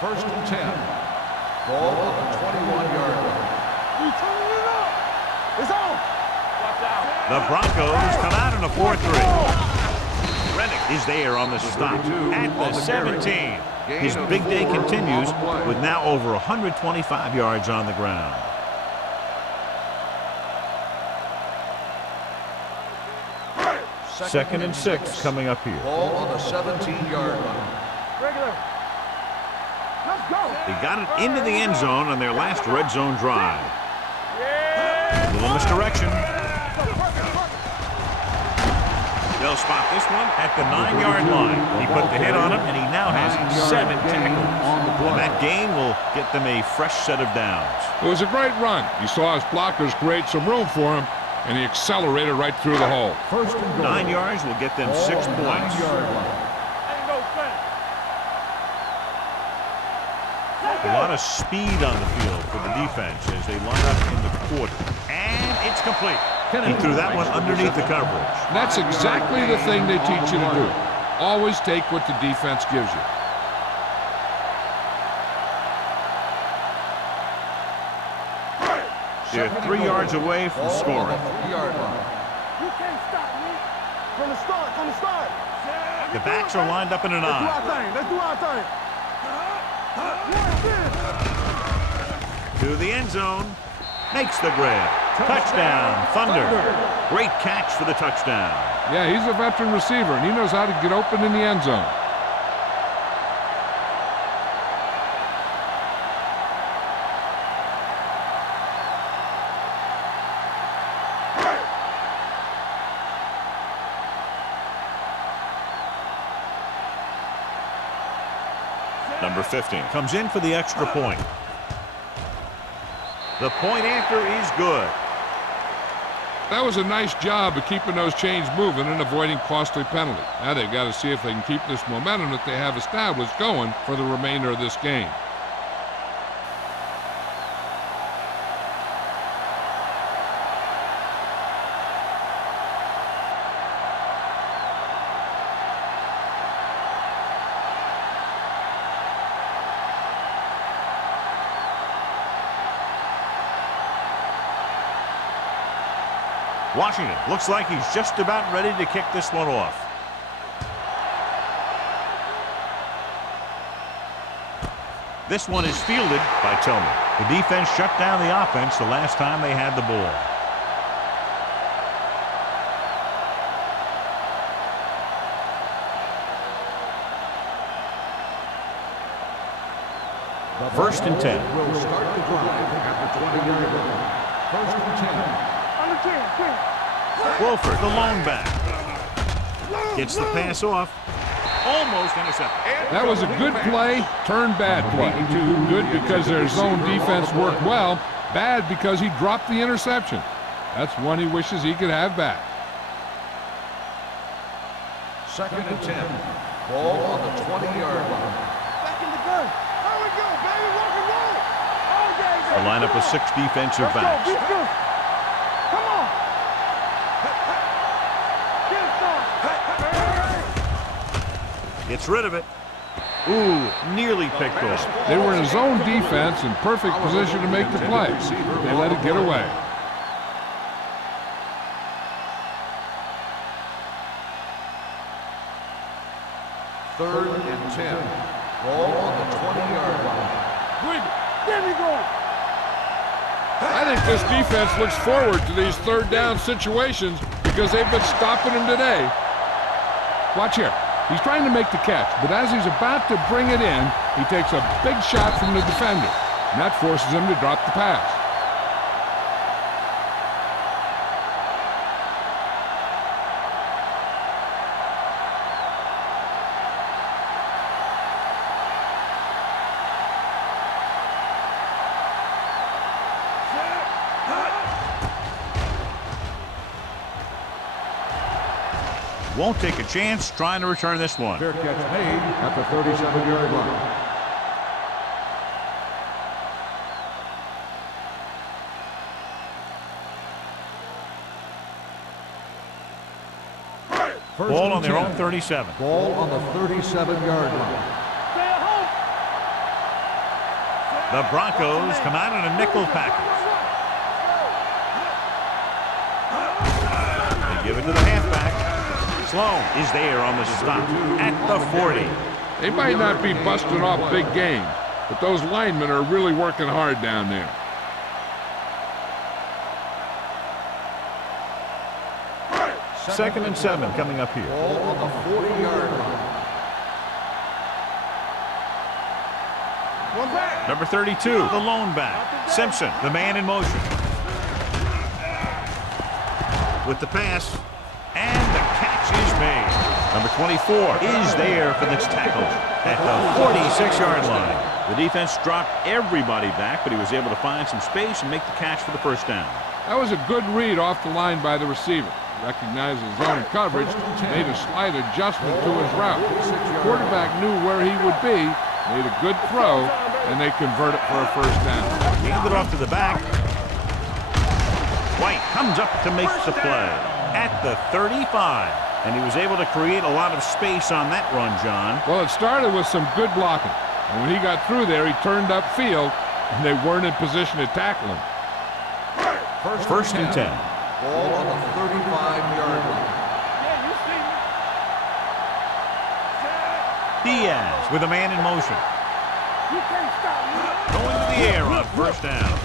First and 10. Ball on the 21-yard line. We turning it up. It's on. Watch out. The Broncos come out in a 4-3. Reddick is there on the stop at the 17. His big day continues with now over 125 yards on the ground. Second and 6 coming up here. Ball on the 17-yard line. Regular. Let's go. They got it into the end zone on their last red zone drive. A little misdirection. They'll spot this one at the 9-yard line. He put the hit on him, and he now has 7 tackles. And that gain will get them a fresh set of downs. It was a great run. He saw his blockers create some room for him, and he accelerated right through the hole. First and goal. 9 yards will get them 6 Ball on the points. 9-yard line. Ain't no thing. A lot of speed on the field for the defense as they line up in the quarter. And it's complete. He threw that one underneath the coverage. And that's exactly the thing they teach you to do. Always take what the defense gives you. They're 3 yards away from Ball scoring. on the 3-yard line. You can't stop me. From the start. The backs are lined up in an Let's do eye. our thing. Let's do our thing. To the end zone. Makes the grab. Touchdown, Thunder. Great catch for the touchdown. Yeah, he's a veteran receiver, and he knows how to get open in the end zone. Number 15 comes in for the extra point. The point after is good. That was a nice job of keeping those chains moving and avoiding costly penalties. Now they've got to see if they can keep this momentum that they have established going for the remainder of this game. Washington looks like he's just about ready to kick this one off. This one is fielded by Tillman. The defense shut down the offense the last time they had the ball. First and 10. Will start the drive at the 20-yard line. First and 10. Wolford, the lone back. Gets the pass off. Almost intercepted. That was a good play, turned bad play. Good because their zone defense worked well, bad because he dropped the interception. That's one he wishes he could have back. Second and 10. Ball on the 20-yard line. Back in the gun. There we go, baby. Rock and roll. All day, A lineup of 6 defensive backs. Let's go. Come on. Gets rid of it. Ooh, nearly picked off. They were in a zone defense in perfect position to make the play. They let it get away. Third and 10. Ball on the 20-yard line. There we go. I think this defense looks forward to these third down situations because they've been stopping them today. Watch here. He's trying to make the catch, but as he's about to bring it in, he takes a big shot from the defender, and that forces him to drop the pass. Won't take a chance trying to return this one. Fair catch made at the 37-yard line. Ball on their own 37. Ball on the 37-yard line. Stay at home. The Broncos come out in a nickel package. They give it to the halfback. Sloan is there on the stop at the 40. They might not be busting off big games, but those linemen are really working hard down there. Second and 7 coming up here. Ball on the 40-yard line. One back. Number 32, the lone back. Simpson, the man in motion. With the pass, and the catch is made. Number 24 is there for this tackle at the 46-yard line. The defense dropped everybody back, but he was able to find some space and make the catch for the first down. That was a good read off the line by the receiver. Recognized his zone coverage, made a slight adjustment to his route. The quarterback knew where he would be, made a good throw, and they convert it for a first down. Handed off to the back. White comes up to make the play at the 35. And he was able to create a lot of space on that run, John. Well, it started with some good blocking. And when he got through there, he turned upfield, and they weren't in position to tackle him. First and 10. Ball on the 35-yard line. Yeah, you see me. Diaz with a man in motion. You can't stop me. Going to the air on first down.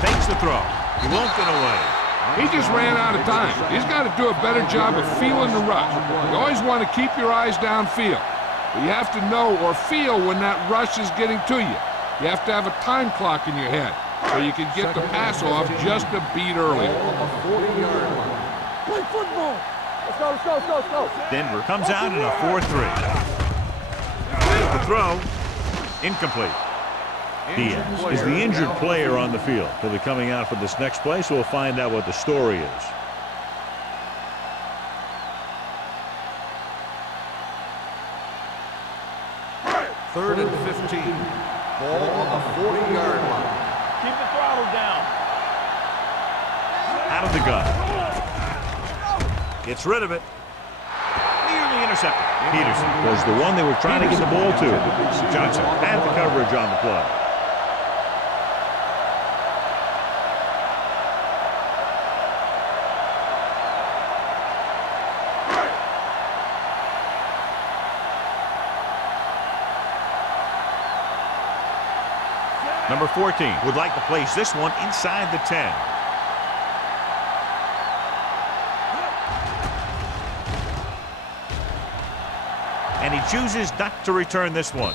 Takes the throw. He won't get away. He just ran out of time. He's got to do a better job of feeling the rush. You always want to keep your eyes downfield. But you have to know or feel when that rush is getting to you. You have to have a time clock in your head so you can get the pass off just a beat earlier. Play football. Let's go, let's go, let's go, let's go. Denver comes out in a 4-3. The throw, incomplete. Diaz is the injured player on the field. He'll be coming out for this next play, so we'll find out what the story is. Third and 15. Ball on the 40-yard line. Keep the throttle down. Out of the gun. Gets rid of it. Nearly intercepted. Peterson was the one they were trying to get the ball to. Johnson had the coverage on the play. Number 14 would like to place this one inside the 10. And he chooses not to return this one.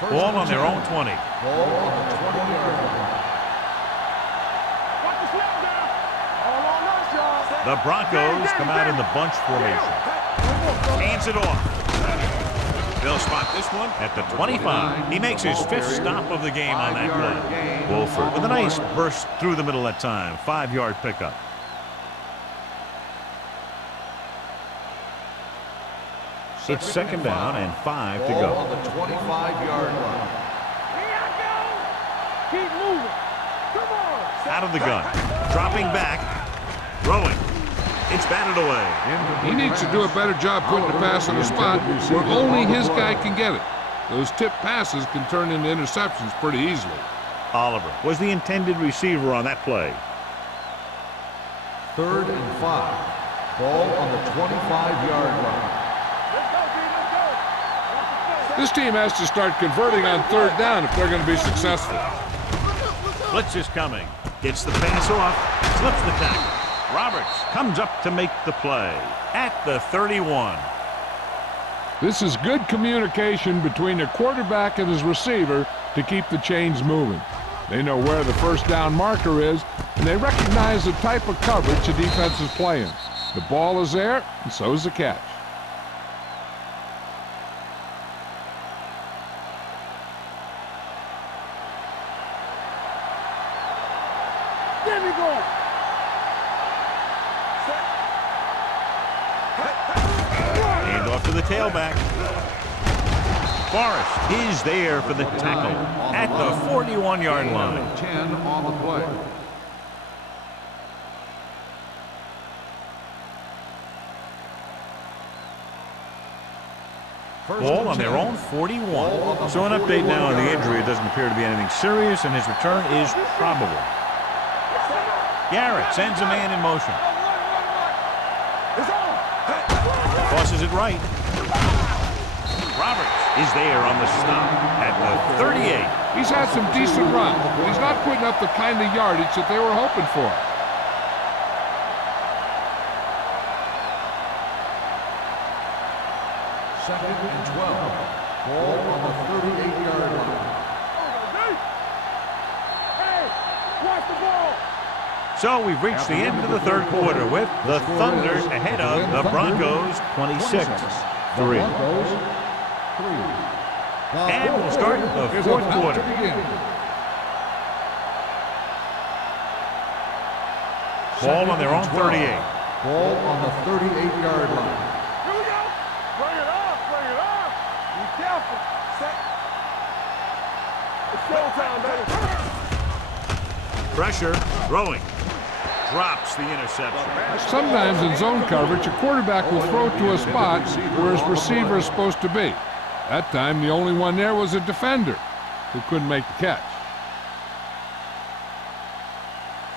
Ball on their own 20. Ball on the 20-yard line. Watch the snap down. All on us, y'all. The Broncos come out in the bunch formation. Hands it off. They'll spot this one at the 25. He makes his 5th stop of the game on that play. Wolford with a nice burst through the middle that time. 5-yard pickup. It's second down and 5 to Ball go. on the 25-yard line. Here I go. Keep moving. Come on. Out of the gun. Dropping back. Throwing. It's batted away. He needs to do a better job putting the pass on the spot where only his guy can get it. Those tip passes can turn into interceptions pretty easily. Oliver was the intended receiver on that play. Third and 5. Ball on the 25-yard line. Let's go, D. Let's go. Watch the face. This team has to start converting on third down if they're going to be successful. Blitz is coming. Gets the pass off. Slips the tackle. Roberts comes up to make the play at the 31. This is good communication between the quarterback and his receiver to keep the chains moving. They know where the first down marker is, and they recognize the type of coverage the defense is playing. The ball is there, and so is the catch. There we go. Hand off to the tailback. Forrest is there for the tackle at the 41-yard line. 10 on the play. Ball on their own 41. So an update now on the injury. It doesn't appear to be anything serious, and his return is probable. Garrett sends a man in motion. It's on. Tosses it right. Roberts is there on the stop at the 38. He's had some decent runs, but he's not putting up the kind of yardage that they were hoping for. Second and 12. Ball on the 38-yard line. Hey, watch the ball. So we've reached the end of the third quarter with the Thunder ahead of the Broncos 26-3. And we'll start the fourth quarter. Ball on their own 38. Ball on the 38-yard line. Here we go. Bring it up. Bring it up. Be careful. Set. It's showtime, baby. Pressure, throwing. Drops the interception. Sometimes in zone coverage, a quarterback will throw to a spot where his receiver is supposed to be. That time, the only one there was a defender who couldn't make the catch.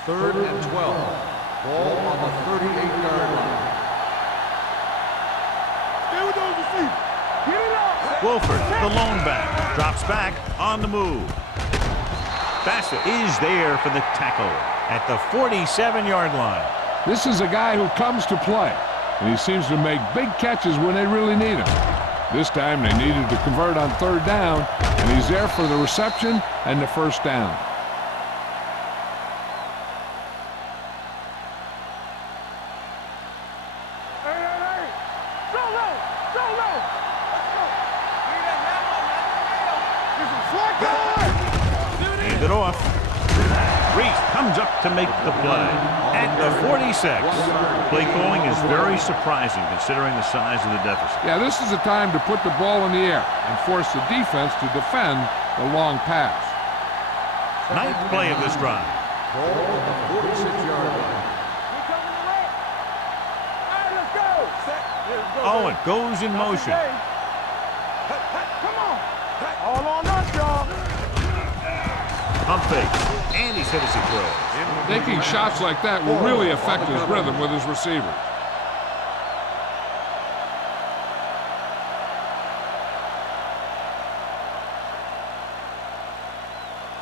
Third and 12. Ball on the 38-yard line. Stay with those receivers. Get it up. Wolford, the lone back, drops back on the move. Bassett is there for the tackle at the 47-yard line. This is a guy who comes to play, and he seems to make big catches when they really need him. This time they needed to convert on third down, and he's there for the reception and the first down. Hand it off. Reese comes up to make the play at the 46. Play calling is very surprising considering the size of the deficit. Yeah, this is the time to put the ball in the air and force the defense to defend the long pass. Ninth play of this drive. Ball on the 46-yard line. Oh, it goes in motion. Come on. All on us, y'all. Pump fake. And he's hit as he throws. Taking shots like that will really affect his rhythm with his receivers.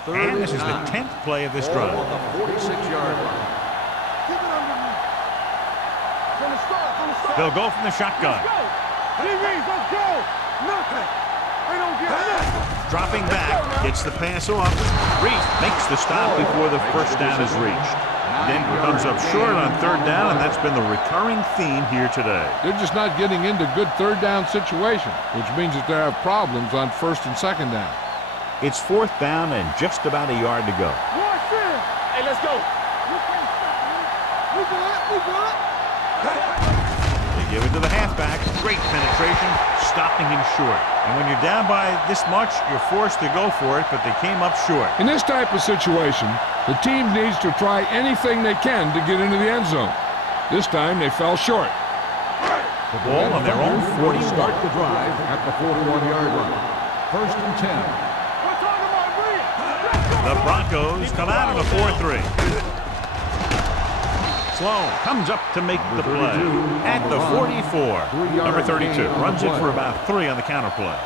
And this is the 10th play of this drive. Ball on the 46-yard line. Keep it under me. From the start. They'll go from the shotgun. Let's go. Let's go. Nothing. They don't get nothing. Dropping back, gets the pass off. Reese makes the stop before the first down is reached. Denver comes up short on third down, and that's been the recurring theme here today. They're just not getting into good third down situations, which means that they have problems on first and second down. It's fourth down and just about a yard to go. Watch this. Hey, let's go. You can't stop me. We good. They give it to the halfback. Great penetration, stopping him short. And when you're down by this much, you're forced to go for it, but they came up short. In this type of situation, the team needs to try anything they can to get into the end zone. This time, they fell short. The Ball on their own 41. Start the drive at the 41-yard line. First and 10. We're talking about Reed. The Broncos come out in a 4-3. Sloan comes up to make the play at the 44. Number 32 runs it for about 3 on the counter play.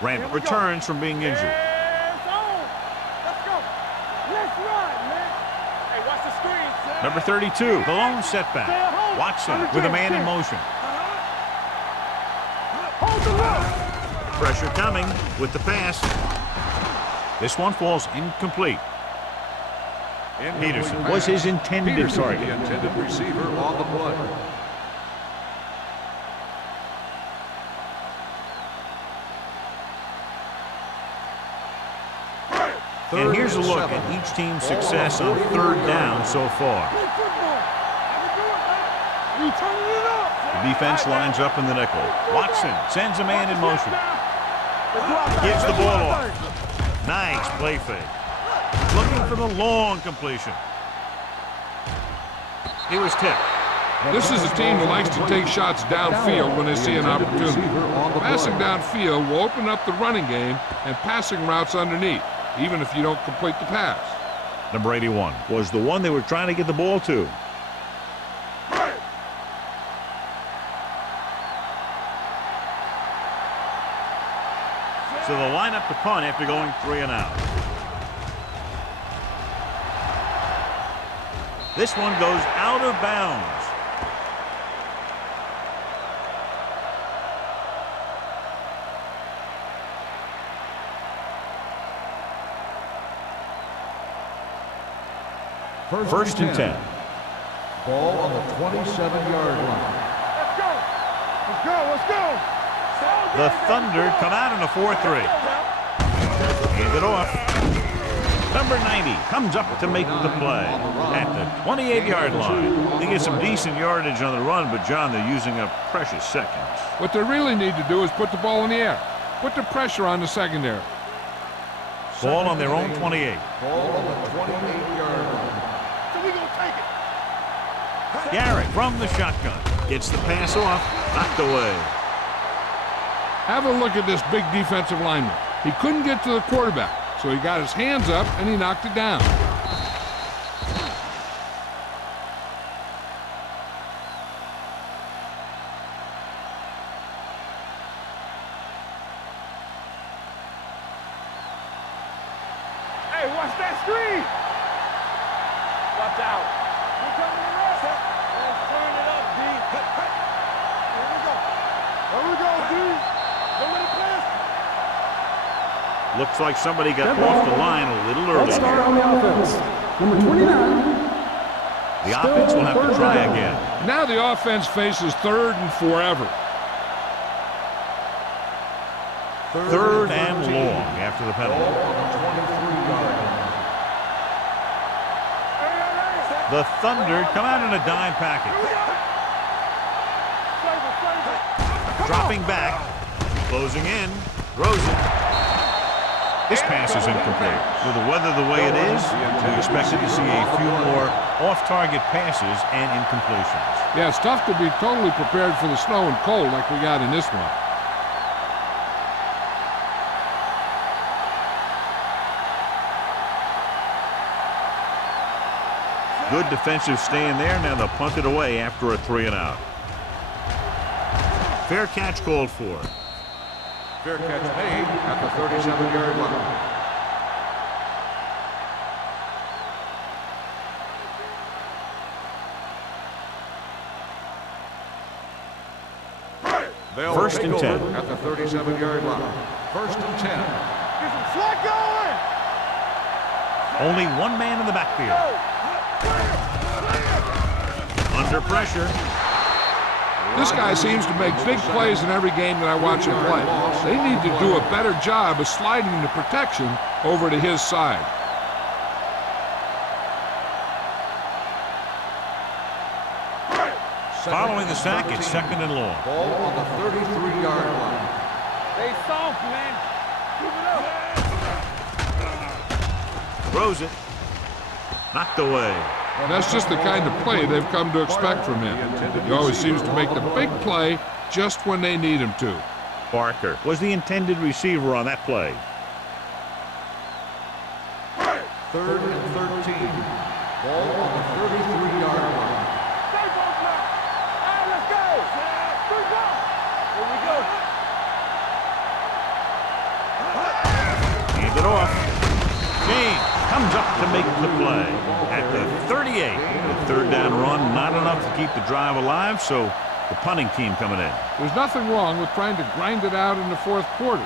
Randall returns from being injured. Let's go. Let's run, man. Hey, watch the screen, son. Number 32, the lone setback. Watson with a man in motion. Hold the look. Pressure coming with the pass. This one falls incomplete. Peterson was his intended target. The intended receiver on the play. And here's a look at each team's success on third down so far. Play football. You turning it up. The defense lines up in the nickel. Watson sends a man in motion. Gives the ball off. Nice play fake. Looking for the long completion. He was tipped. This is a team that likes to take shots downfield when they see an opportunity. Passing downfield will open up the running game and passing routes underneath, even if you don't complete the pass. Number 81 was the one they were trying to get the ball to. So they'll line up to punt after going 3 and out. This one goes out of bounds. First and 10. Ball on the 27-yard line. Let's go. Let's go. Let's go. The Thunder come out in a 4-3. Hand it off. Number 90 comes up to make the play at the 28-yard line. They get some decent yardage on the run, but, John, they're using up precious seconds. What they really need to do is put the ball in the air. Put the pressure on the secondary. Ball on their own 28. Ball on the 28-yard line. So we gonna take it. Garrett from the shotgun. Gets the pass off. Knocked away. Have a look at this big defensive lineman. He couldn't get to the quarterback, so he got his hands up and he knocked it down. Hey, watch that screen. Watch out. Looks like somebody got off the line a little False early. start on the offense. Number 29. The offense will have to try again. Now the offense faces third and forever. Third and long after the penalty. The Thunder come out in a dime package. Dropping back, closing in, throws it. This pass is incomplete. With the weather the way it is, we expected to see a few more off-target passes and incompletions. Yeah, it's tough to be totally prepared for the snow and cold like we got in this one. Good defensive stand there. Now they'll punt it away after a 3-and-out. Fair catch called for. Fair catch made at the 37-yard line. First and 10. At the 37-yard line. First and 10. Get some slack going. Only one man in the backfield. Under pressure. This guy seems to make big plays in every game that I watch him play. They need to do a better job of sliding the protection over to his side. Following the sack, it's second and long. Ball on the 33-yard line. Stay soft, man. Keep it up. Throws it. Knocked away. And that's just the kind of play they've come to expect from him. He always seems to make the big play just when they need him to. Barker was the intended receiver on that play. Third and 13. Ball on the 33-yard line. Stay both now. All right, let's go. Three ball. Here we go. Hand it off. James comes up to make the play at the 38. The third down run, not enough to keep the drive alive, so the punting team coming in. There's nothing wrong with trying to grind it out in the fourth quarter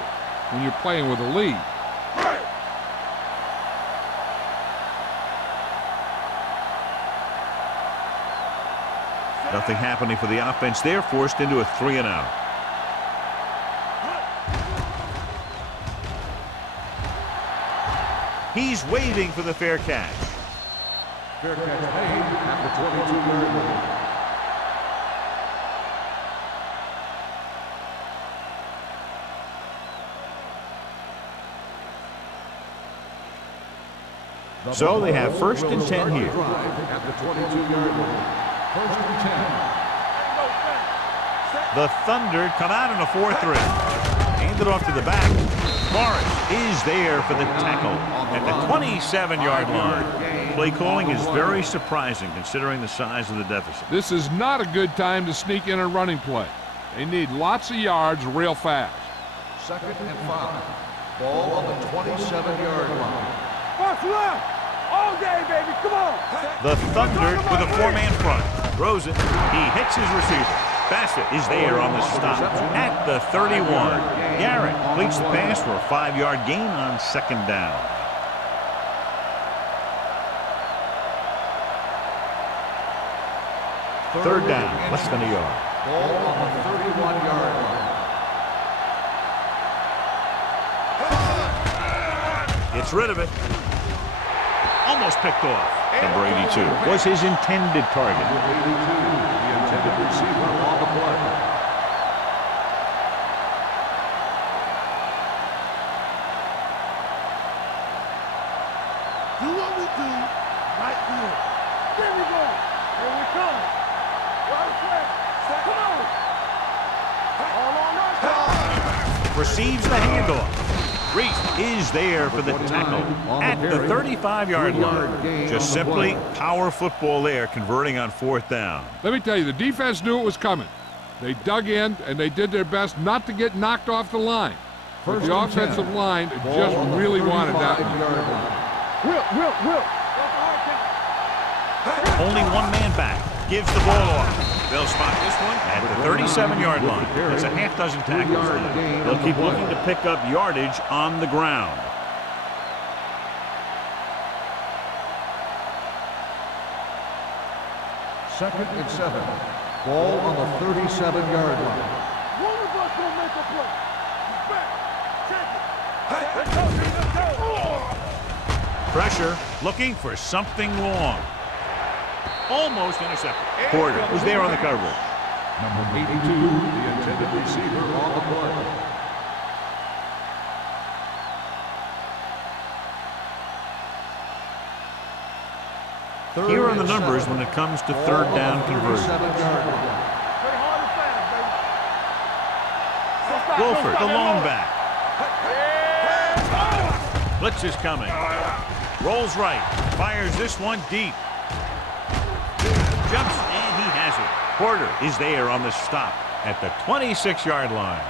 when you're playing with a lead. Nothing happening for the offense. They're forced into a 3-and-out. He's waiting for the fair catch. Fair catch made at the 22-yard line. So they have first and 10 here. At the 22-yard line. First and 10. The Thunder come out in a 4-3. Hand it off to the back. Morris is there for the tackle at the 27-yard line. Play calling is very surprising considering the size of the deficit. This is not a good time to sneak in a running play. They need lots of yards real fast. Second and 5. Ball on the 27-yard line. Watch left. All day, baby. Come on. The Thunder with a 4-man front. Throws it. He hits his receiver. Bassett is there on the stop at the 31. Garrett completes the pass for a 5-yard gain on second down. Third down, less than a yard. Ball on the 31-yard line. Gets rid of it. Almost picked off. Number 82 was his intended target. 82, the intended receiver on the play. Do what we do right here. There we go. Here we come. Right there. Come on. All on us. Receives the handoff. Reese is there for the tackle at the 35-yard line. Just simply power football there, converting on fourth down. Let me tell you, the defense knew it was coming. They dug in, and they did their best not to get knocked off the line. But the offensive line just really wanted that one. Will. Only one man back. gives the ball off. They'll spot this one at the 37-yard line. That's a half dozen tackles. They'll keep looking to pick up yardage on the ground. Second and 7. Ball on the 37-yard line. One of us gonna make a play. He's back. Check it. Let's go. Pressure, looking for something long. Almost intercepted. Porter was there on the coverage. Number 82, the intended receiver on the play. Here are the numbers when it comes to third down conversion. Wolford, the lone back. Blitz is coming. Rolls right. Fires this one deep. Jumps, and he has it. Porter is there on the stop at the 26-yard line.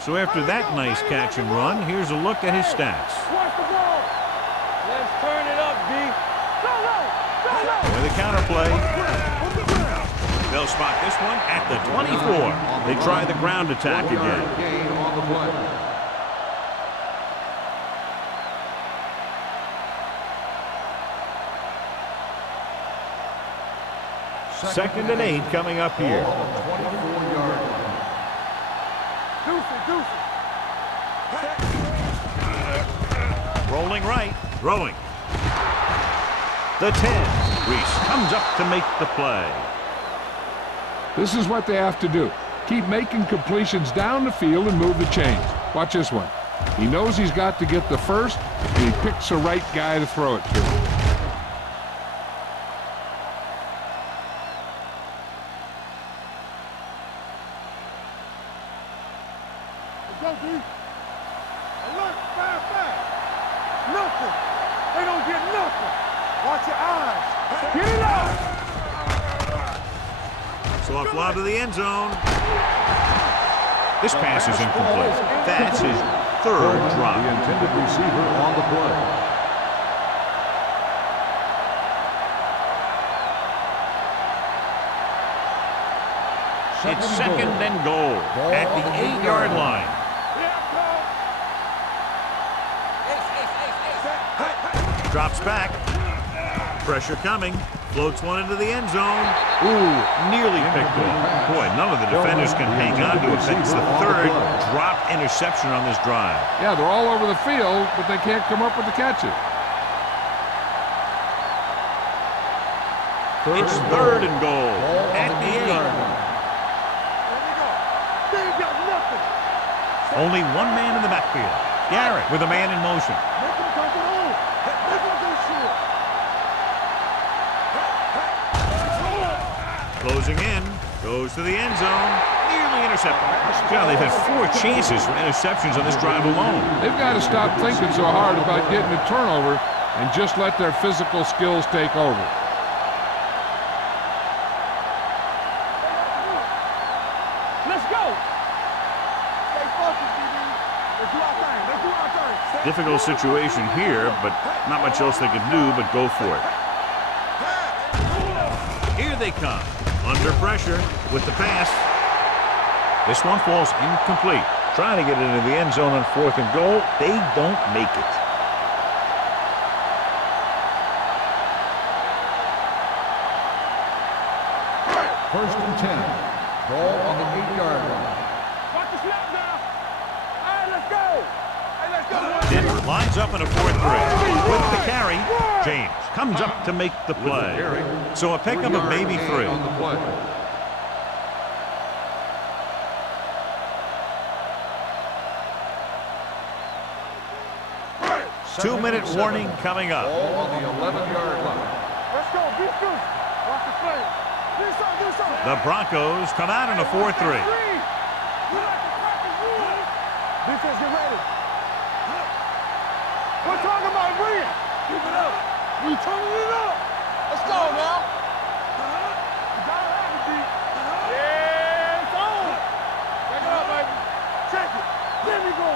So after that nice catch and run, here's a look at his stats. Watch the ball. Let's turn it up, B. With a counterplay. They'll spot this one at the 24. They try the ground attack again. Gain on the play. Second and 8 coming up here. 24-yard line. Rolling right, throwing. The 10. Reese comes up to make the play. This is what they have to do. Keep making completions down the field and move the chains. Watch this one. He knows he's got to get the first, and he picks the right guy to throw it to. Go, D. Alert, fast. Nothing. They don't get nothing. Watch your eyes. Get it out. Soft lob to the end zone. This pass is incomplete. That's his third drop. The intended receiver on the play. It's second and goal at the 8-yard line. Drops back. Pressure coming. Floats one into the end zone. Ooh, nearly picked off. Boy, none of the defenders can hang on to it. That's the third dropped interception on this drive. Yeah, they're all over the field, but they can't come up with the catches. It's third and goal at the 8. Only one man in the backfield. Garrett with a man in motion. Closing in, goes to the end zone, nearly intercepted. God, they've had 4 chances for interceptions on this drive alone. They've got to stop thinking so hard about getting a turnover and just let their physical skills take over. Let's go. Stay focused, DB. Let's do our thing. Let's do our thing. Difficult situation here, but not much else they can do but go for it. Here they come. Under pressure with the pass. This one falls incomplete. Trying to get it into the end zone on 4th and goal. They don't make it. First and 10. Ball on the 8-yard line. Watch the snap now. All right, let's go. Hey, let's go. Denver lines up in a 4-3. With the carry, James comes up to make the play. So a pickup of maybe 3. On the play. Two-minute warning coming up. Ball on the 11-yard line. Let's go. Be good. Watch the play. Do something. The Broncos come out in a 4-3. Defense, get ready. We're talking about reading. Keep it up. We turning it up. Let's go now. You gotta have it, D. Yeah, it's on. Back it up, baby. Check it. There we go.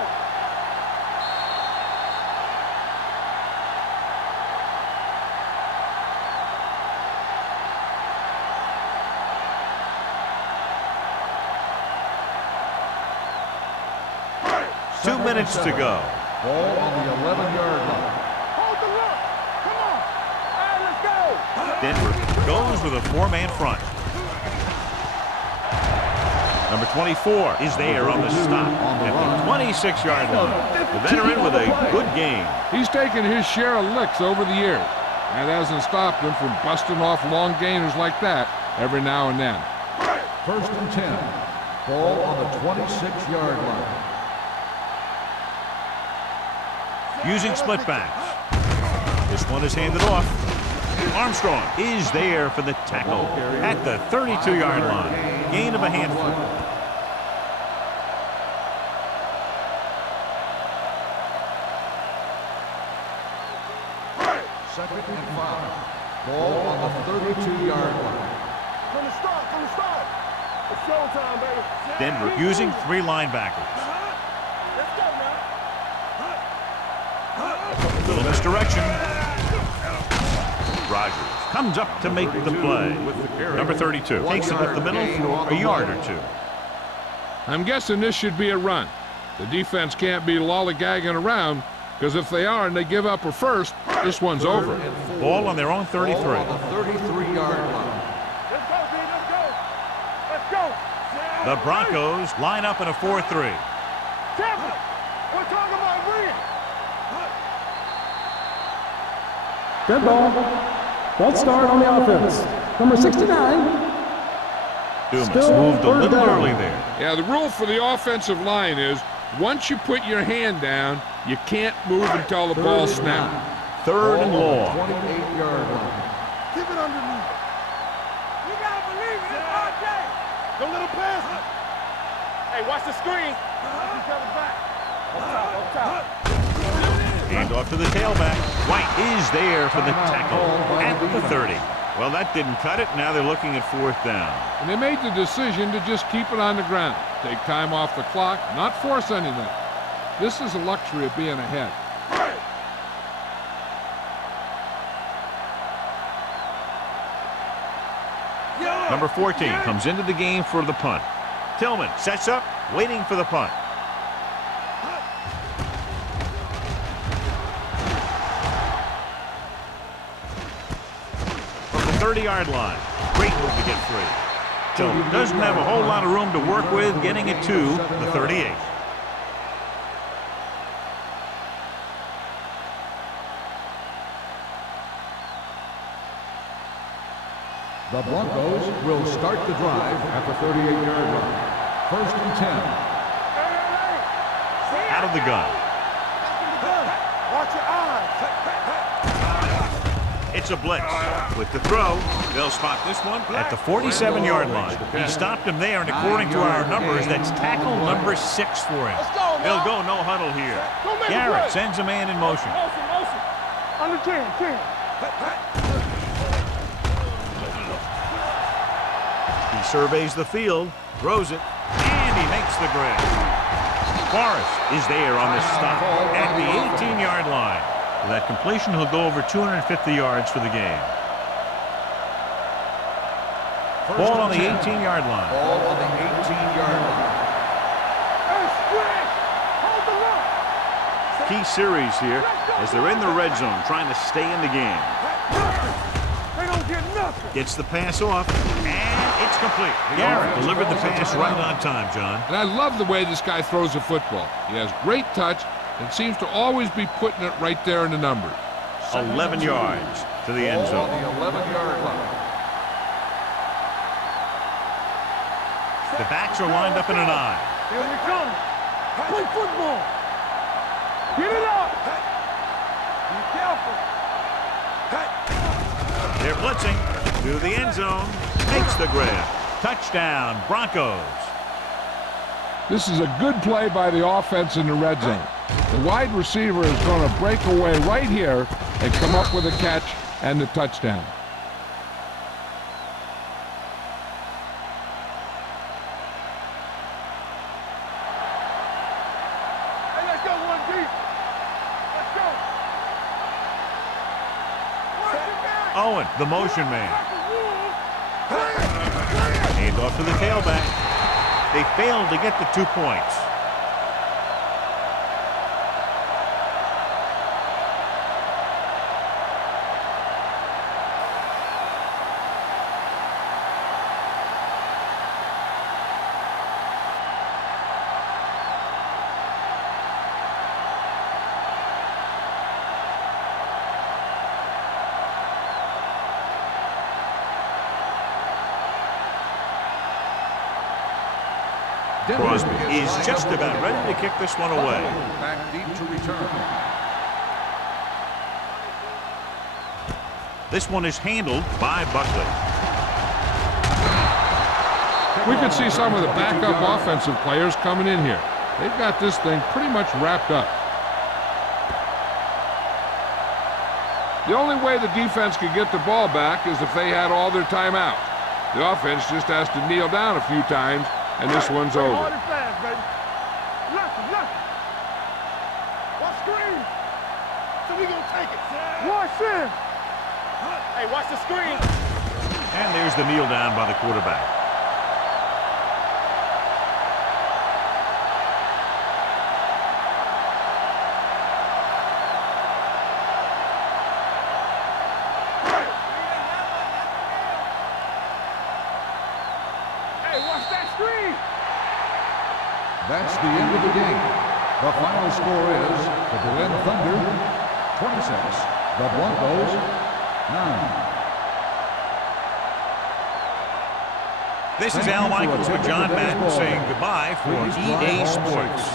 Two minutes to go. Ball on the 11-yard line. Hold the look. Come on. All right, let's go. Denver goes with a four-man front. Number 24 is there on the stop at the 26-yard line. The veteran with a good game. He's taken his share of licks over the years. That hasn't stopped him from busting off long gainers like that every now and then. 1st and 10. Ball on the 26-yard line. Using split backs. This one is handed off. Armstrong is there for the tackle at the 32-yard line. Gain of a handful. Second and 5. Ball on the 32-yard line. From the start. It's showtime, baby. Denver using three linebackers. Let's go now. Little misdirection. Rogers comes up to make the play. Number 32 takes it up the middle for a yard or two. I'm guessing this should be a run. The defense can't be lollygagging around, because if they are and they give up a first, this one's over. Ball on their own 33. Ball on the 33-yard line. Let's go, D. Let's go. Let's go. The Broncos line up in a 4-3. Tampa, we're talking about win. Dead ball. False start on the offense. Number 69. Dumas Still moved a third little down. early there. Yeah, the rule for the offensive line is once you put your hand down, you can't move until the ball snaps. Third and long. 28-yard line. Keep it underneath. You gotta believe it. It's RJ. Don't let him pass it. Hey, watch the screen. Watch each other back. Up top. Hand off to the tailback. White is there for the tackle at the 30. Well, that didn't cut it. Now they're looking at 4th down. And they made the decision to just keep it on the ground. Take time off the clock, not force anything. This is a luxury of being ahead. Number 14 comes into the game for the punt. Tillman sets up, waiting for the punt. From the 30-yard line. Great move to get free. Tillman doesn't have a whole lot of room to work with, getting it to the 38. The Broncos will start the drive at the 38-yard line. 1st and 10. Out of the gun. Watch your eyes. It's a blitz. With the throw, they'll spot this one at the 47-yard line. He stopped him there, and according to our numbers, that's tackle number 6 for him. They'll go no huddle here. Garrett sends a man in motion. Motion. Under 10. He surveys the field, throws it, and he makes the grab. Forrest is there on the stop at the 18-yard line. With that completion, he'll go over 250 yards for the game. Ball on the 18-yard line. Ball on the 18-yard line. Hey, squish. Hold the look. Key series here as they're in the red zone trying to stay in the game. They don't get nothing. Gets the pass off, and it's complete. Garrett delivered the pass right on time, John. And I love the way this guy throws a football. He has great touch and seems to always be putting it right there in the numbers. 11 yards to the end Ball on zone. the 11-yard line. The backs are lined up in an I. Here we come. Play football. Get it up. Be careful. They're blitzing to the end zone. Makes the grab. Touchdown, Broncos. This is a good play by the offense in the red zone. The wide receiver is going to break away right here and come up with a catch and the touchdown. Hey, let's go one deep. Let's go. Owen, the motion man. Hand off to the tailback. They failed to get the 2 points. Crosby is just about ready to kick this one away. Back deep to return. This one is handled by Buckley. We can see some of the backup offensive players coming in here. They've got this thing pretty much wrapped up. The only way the defense could get the ball back is if they had all their timeouts. The offense just has to kneel down a few times, and this one's over. Hard and fast, baby. Left. Watch screen. So we gonna take it. Watch in. Hey, watch the screen. And there's the kneel down by the quarterback. Hey, watch that screen. That's the end of the game. The final score is the Berlin Thunder 26, the Broncos 9. This is Al Michaels with John Madden saying goodbye for EA Sports.